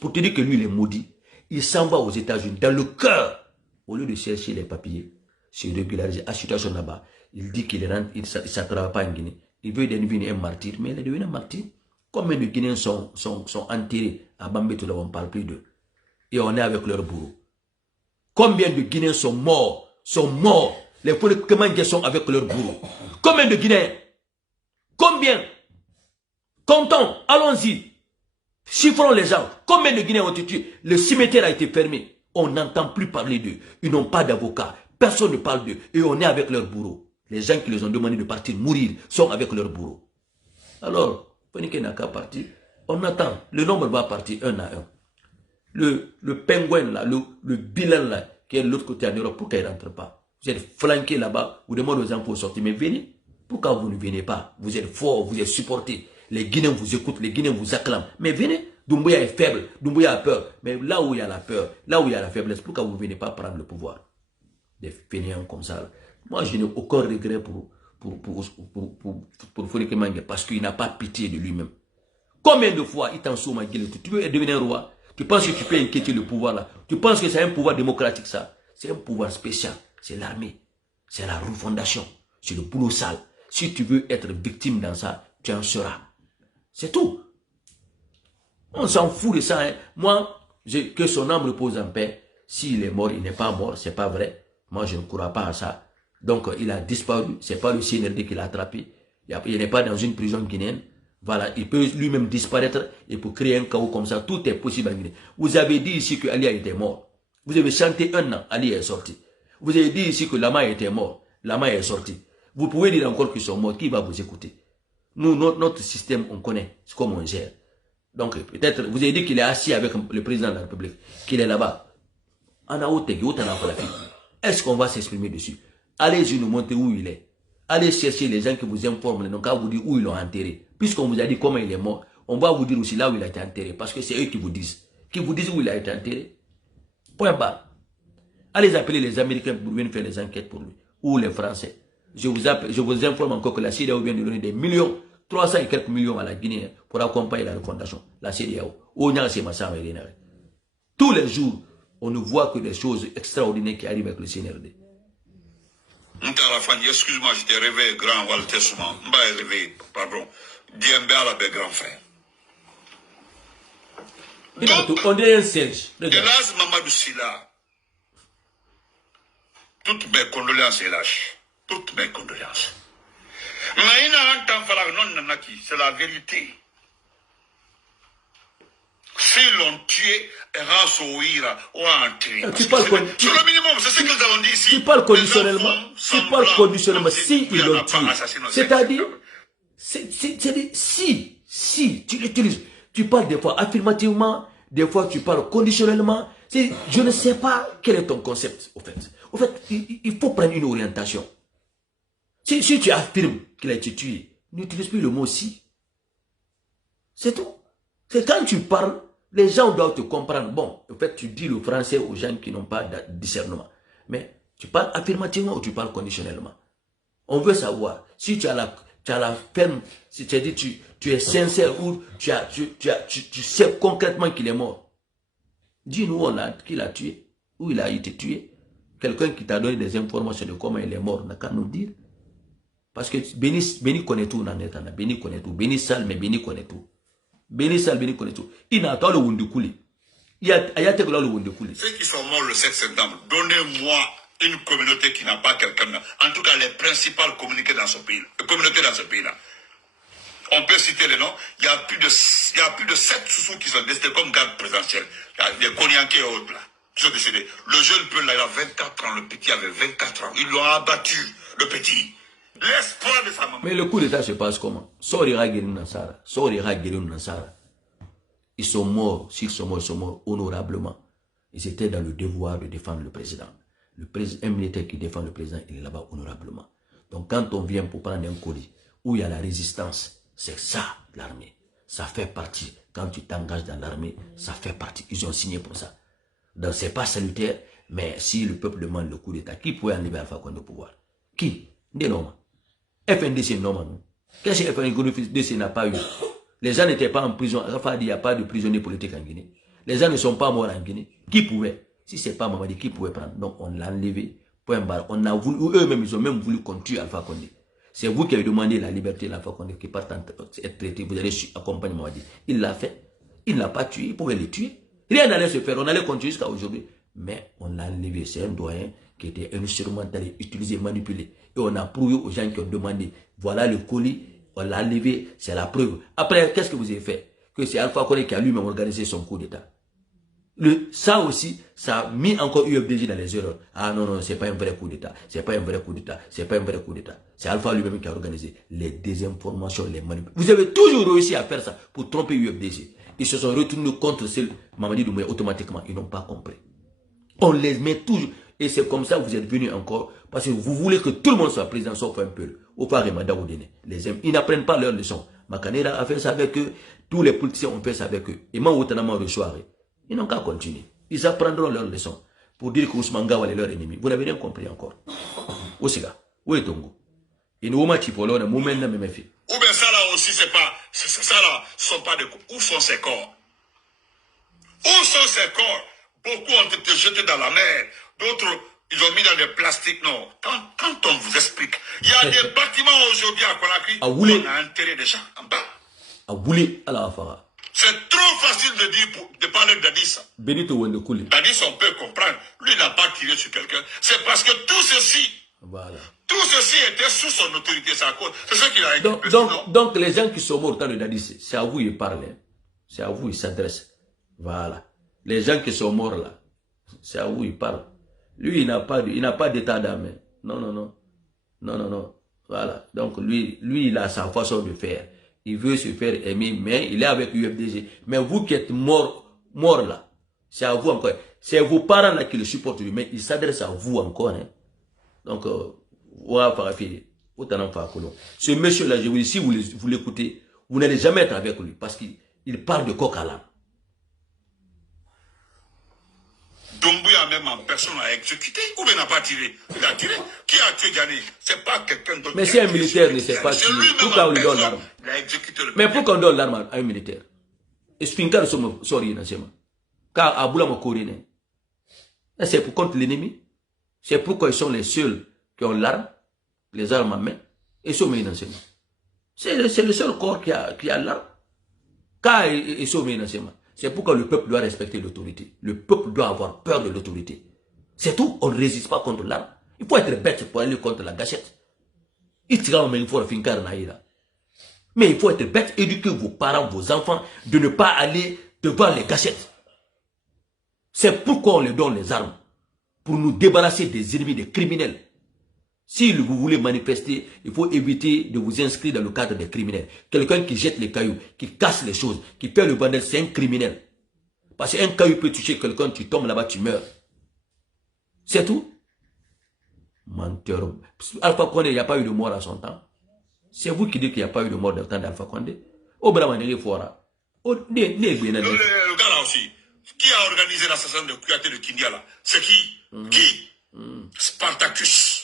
Pour te dire que lui, il est maudit. Il s'en va aux États-Unis, dans le cœur. Au lieu de chercher les papiers, se régulariser, à situation là-bas, il dit qu'il rentre, il ne s'attrape pas en Guinée. Il veut devenir un martyr, mais il est devenu un martyr. Combien de Guinéens sont enterrés à Bambetoula, on ne parle plus d'eux. Et on est avec leur bourreau. Combien de Guinéens sont morts? Les Fonike sont avec leur bourreau. Combien de Guinéens? Combien? Comptons, allons-y. Chiffrons les gens. Combien de Guinéens ont été tués? Le cimetière a été fermé. On n'entend plus parler d'eux. Ils n'ont pas d'avocat. Personne ne parle d'eux. Et on est avec leur bourreau. Les gens qui les ont demandé de partir, mourir, sont avec leur bourreau. Alors, Fonike n'a qu'à partir. On attend. Le nombre va partir un à un. Le pingouin là, le bilan là, qui est de l'autre côté en Europe, pourquoi il ne rentre pas? Vous êtes flanqué là-bas, vous demandez aux gens pour sortir, mais venez. Pourquoi vous ne venez pas? Vous êtes fort, vous êtes supporté. Les Guinéens vous écoutent, les Guinéens vous acclament. Mais venez, Doumbouya est faible, Doumbouya a peur. Mais là où il y a la peur, là où il y a la faiblesse, pourquoi vous ne venez pas prendre le pouvoir? Des fainéants comme ça. Moi, je n'ai aucun regret pour Fonike Mange parce qu'il n'a pas pitié de lui-même. Combien de fois il t'en somme, tu veux devenir roi? Tu penses que tu peux inquiéter le pouvoir là? Tu penses que c'est un pouvoir démocratique ça? C'est un pouvoir spécial. C'est l'armée. C'est la refondation. C'est le boulot sale. Si tu veux être victime dans ça, tu en seras. C'est tout. On s'en fout de ça. Hein. Moi, que son âme repose en paix. S'il est mort, il n'est pas mort. C'est pas vrai. Moi, je ne crois pas à ça. Donc, il a disparu. C'est pas le CNRD qui l'a attrapé. Il n'est pas dans une prison guinéenne. Voilà, il peut lui-même disparaître et pour créer un chaos comme ça, tout est possible en Guinée. Vous avez dit ici que Ali était mort. Vous avez chanté un an, Ali est sorti. Vous avez dit ici que Lama était mort, Lama est sorti. Vous pouvez dire encore qu'ils sont morts, qui va vous écouter? Nous, notre système, on connaît, c'est comme on gère. Donc, peut-être, vous avez dit qu'il est assis avec le président de la République, qu'il est là-bas. Est-ce qu'on va s'exprimer dessus? Allez-y nous montrer où il est. Allez chercher les gens qui vous informent, donc à vous dire où ils l'ont enterré. Puisqu'on vous a dit comment il est mort, on va vous dire aussi là où il a été enterré. Parce que c'est eux qui vous disent. Qui vous disent où il a été enterré. Point barre. Allez appeler les Américains pour venir faire les enquêtes pour lui. Ou les Français. Je vous informe encore que la CEDEAO vient de donner des millions, 300 et quelques millions à la Guinée pour accompagner la refondation. La CEDEAO. Tous les jours, on ne voit que des choses extraordinaires qui arrivent avec le CNRD. Excuse-moi, je t'ai réveillé grand Walter Souman. M'a réveillé, pardon. Diembe à la grand frère. Donc, on dirait un singe. Hélas, Mamadou Silla. Toutes mes condoléances, hélas. Toutes mes condoléances. C'est la vérité. S'ils l'ont tué, tu parles c'est le minimum, c'est ce qu'ils ont dit ici. Tu parles conditionnellement. Tu parles conditionnellement. Si ils l'ont tué. C'est-à-dire, si tu l'utilises. Tu parles des fois affirmativement, des fois tu parles conditionnellement. Je ne sais pas quel est ton concept, au fait. Au fait, il faut prendre une orientation. Si tu affirmes qu'il a été tué, n'utilise plus le mot si. C'est tout. C'est quand tu parles, les gens doivent te comprendre. Bon, en fait, tu dis le français aux gens qui n'ont pas de discernement. Mais tu parles affirmativement ou tu parles conditionnellement. On veut savoir si tu as la ferme, si tu as dit tu es sincère ou tu sais concrètement qu'il est mort. Dis-nous qui l'a tué, où il a été tué. Quelqu'un qui t'a donné des informations de comment il est mort, n'a qu'à nous dire. Parce que Béni connaît tout, Béni connaît tout. Béni Sal, mais Béni connaît tout. Béni Sal, Béni connaît tout. Il n'a pas le Wundukouli. Il y a le Wundukouli. Ceux qui sont morts le 7 septembre, donnez-moi une communauté qui n'a pas quelqu'un. En tout cas, les principales communautés dans ce pays-là. On peut citer les noms. Il y a plus de 7 Soussous qui sont décédés comme garde présidentielle. Les Konyankés et autres là, qui sont décédés. Le jeune Peul, il a 24 ans. Le petit avait 24 ans. Ils l'ont abattu, le petit. L'espoir de sa maman. Mais le coup d'état se passe comment? Sorira Guérin Nassara. Ils sont morts. S'ils sont morts, ils sont morts honorablement. Ils étaient dans le devoir de défendre le président. Un militaire qui défend le président, il est là-bas honorablement. Donc quand on vient pour prendre un colis, où il y a la résistance, c'est ça l'armée. Ça fait partie. Quand tu t'engages dans l'armée, ça fait partie. Ils ont signé pour ça. Donc c'est pas salutaire, mais si le peuple demande le coup d'état, qui pourrait enlever Alpha Condé au pouvoir? Qui? Des noms. FNDC, non. Qu'est-ce que FNDC n'a pas eu? Les gens n'étaient pas en prison. Rafa dit il n'y a pas de prisonniers politiques en Guinée. Les gens ne sont pas morts en Guinée. Qui pouvait? Si ce n'est pas Mamadi, qui pouvait prendre? Donc on l'a enlevé. Point barre. On a voulu, eux-mêmes, ils ont même voulu qu'on tue Alpha Condé. C'est vous qui avez demandé la liberté d'Alpha Condé qui part être traité. Vous allez accompagner Mamadi. Il l'a fait. Il ne l'a pas tué. Il pouvait le tuer. Rien n'allait se faire. On allait continuer jusqu'à aujourd'hui. Mais on l'a enlevé. C'est un doyen qui était instrumental, utilisé, manipulé. Et on a prouvé aux gens qui ont demandé. Voilà le colis. On l'a enlevé. C'est la preuve. Après, qu'est-ce que vous avez fait? Que c'est Alpha Condé qui a lui-même organisé son coup d'État. Ça aussi, ça a mis encore UFDG dans les erreurs. Ah non, c'est pas un vrai coup d'État. C'est pas un vrai coup d'État. C'est pas un vrai coup d'État. C'est Alpha lui-même qui a organisé les désinformations, les manipulations. Vous avez toujours réussi à faire ça pour tromper UFDG. Ils se sont retournés contre Mamadi Doumbouya automatiquement. Ils n'ont pas compris. On les met toujours. Et c'est comme ça que vous êtes venus encore. Parce que vous voulez que tout le monde soit président, sauf un peu. Ils n'apprennent pas leurs leçons. Makanera a fait ça avec eux. Tous les politiciens ont fait ça avec eux. Et Maoutanama reçoit. Ils n'ont qu'à continuer. Ils apprendront leurs leçons pour dire que Ousmane Gawal est leur ennemi. Vous n'avez rien compris encore. Osiga, où est Tongo? Et nous, on tipolo, on moment n'a même fait. Ou bien ça là aussi, c'est pas. Ça là, sont pas de. Où sont ces corps? Où sont ces corps? Beaucoup ont été jetés dans la mer. D'autres, ils ont mis dans des plastiques. Non. Quand on vous explique, il y a des bâtiments aujourd'hui à Conakry où on a enterré des gens en bas. À Boulé, à la Afara. C'est trop facile de dire, de parler d'Addis. Benito Wendekouli. Addis, on peut comprendre. Lui n'a pas tiré sur quelqu'un. C'est parce que tout ceci, voilà. Tout ceci était sous son autorité. C'est ça qu'il a écrit. Donc, les gens qui sont morts au temps de Dadis, c'est à vous qu'ils parlent. Hein. C'est à vous qu'ils s'adressent. Voilà. Les gens qui sont morts là, c'est à vous qu'ils parlent. Lui, il n'a pas d'état d'âme. Non. Voilà. Donc, lui, il a sa façon de faire. Il veut se faire aimer, mais il est avec l'UFDG. Mais vous qui êtes mort là, c'est à vous encore. C'est vos parents là qui le supportent, mais il s'adresse à vous encore. Hein. Donc, ce monsieur-là, je vous dis, si vous l'écoutez, vous n'allez jamais être avec lui, parce qu'il parle de coq à l'âne. Doumbouya même en personne a exécuté, ou bien n'a pas tiré. Il a tiré. Qui a tué Diané? C'est pas quelqu'un d'autre. Mais si un militaire ne sait pas tirer, pourquoi on lui donne l'arme? Mais pourquoi on donne l'arme à un militaire? Expliquez-le sur l'inacement. Car à Boula Mokorine, c'est pour contre l'ennemi. C'est pourquoi ils sont les seuls qui ont l'arme, les armes à main, et sont mis inacement. C'est le seul corps qui a l'arme. Car ils sont mis inacement. C'est pourquoi le peuple doit respecter l'autorité. Le peuple doit avoir peur de l'autorité. C'est tout. On ne résiste pas contre l'arme. Il faut être bête pour aller contre la gâchette. Mais il faut être bête, éduquer vos parents, vos enfants, de ne pas aller devant les gâchettes. C'est pourquoi on leur donne les armes. Pour nous débarrasser des ennemis, des criminels. Si vous voulez manifester, il faut éviter de vous inscrire dans le cadre des criminels. Quelqu'un qui jette les cailloux, qui casse les choses, qui fait le bordel, c'est un criminel. Parce qu'un caillou peut toucher quelqu'un, tu tombes là-bas, tu meurs. C'est tout. Menteur. Alpha Condé, il n'y a pas eu de mort à son temps. C'est vous qui dites qu'il n'y a pas eu de mort dans le temps d'Alpha Condé. Au Bramandé Fora. Le gars là aussi, qui a organisé l'assassinat de Kouyaté de Kindia là? C'est qui? Qui? Spartacus.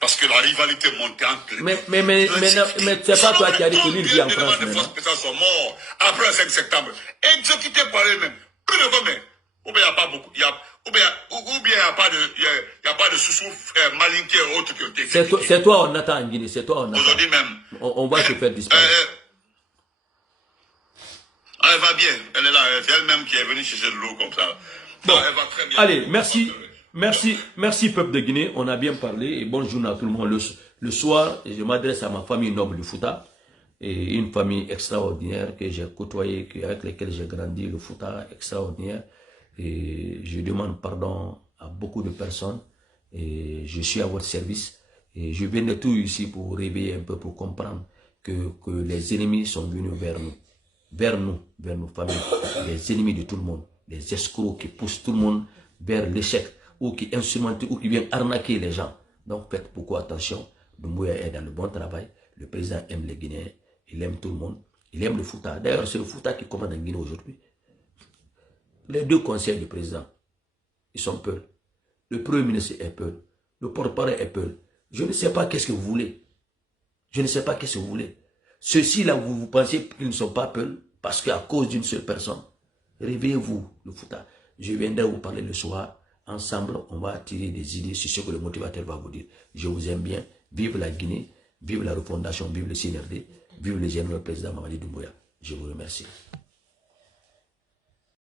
Parce que la rivalité montait entre les mais c'est pas toi qui as dit que lui vit en France. Les forces spéciales sont morts après le 5 septembre. Exécutés par eux-mêmes. Plus de combien? Il n'y a pas beaucoup. Ou bien il n'y a pas de sous-sous malinqués et autres qui ont été C'est toi, on attend en Guinée. C'est toi, on attend. Aujourd'hui même. On va te faire disparaître. Elle va bien. Elle est là. C'est elle-même qui est venue chercher de l'eau comme ça. Bon. Non, elle va très bien. Allez, merci. Merci peuple de Guinée. On a bien parlé et bonne journée à tout le monde. Le soir, je m'adresse à ma famille noble du Fouta. Et une famille extraordinaire que j'ai côtoyée, avec laquelle j'ai grandi, le Fouta, extraordinaire. Et je demande pardon à beaucoup de personnes. Et je suis à votre service. Et je viens de tout ici pour réveiller un peu, pour comprendre que les ennemis sont venus vers nos familles, les ennemis de tout le monde, les escrocs qui poussent tout le monde vers l'échec, ou qui instrumentent, ou qui viennent arnaquer les gens. Donc faites beaucoup attention. Doumbouya est dans le bon travail. Le président aime les Guinéens. Il aime tout le monde. Il aime le Fouta. D'ailleurs, c'est le Fouta qui commande en Guinée aujourd'hui. Les deux conseils du président, ils sont peuls. Le premier ministre est peul. Le porte-parole est peul. Je ne sais pas qu'est-ce que vous voulez. Je ne sais pas qu'est-ce que vous voulez. Ceux-ci-là, vous pensez qu'ils ne sont pas peuls parce qu'à cause d'une seule personne. Réveillez-vous, le Fouta. Je viendrai vous parler le soir. Ensemble, on va tirer des idées sur ce que le motivateur va vous dire. Je vous aime bien. Vive la Guinée. Vive la refondation. Vive le CNRD. Vive le général président Mamadi Doumbouya. Je vous remercie.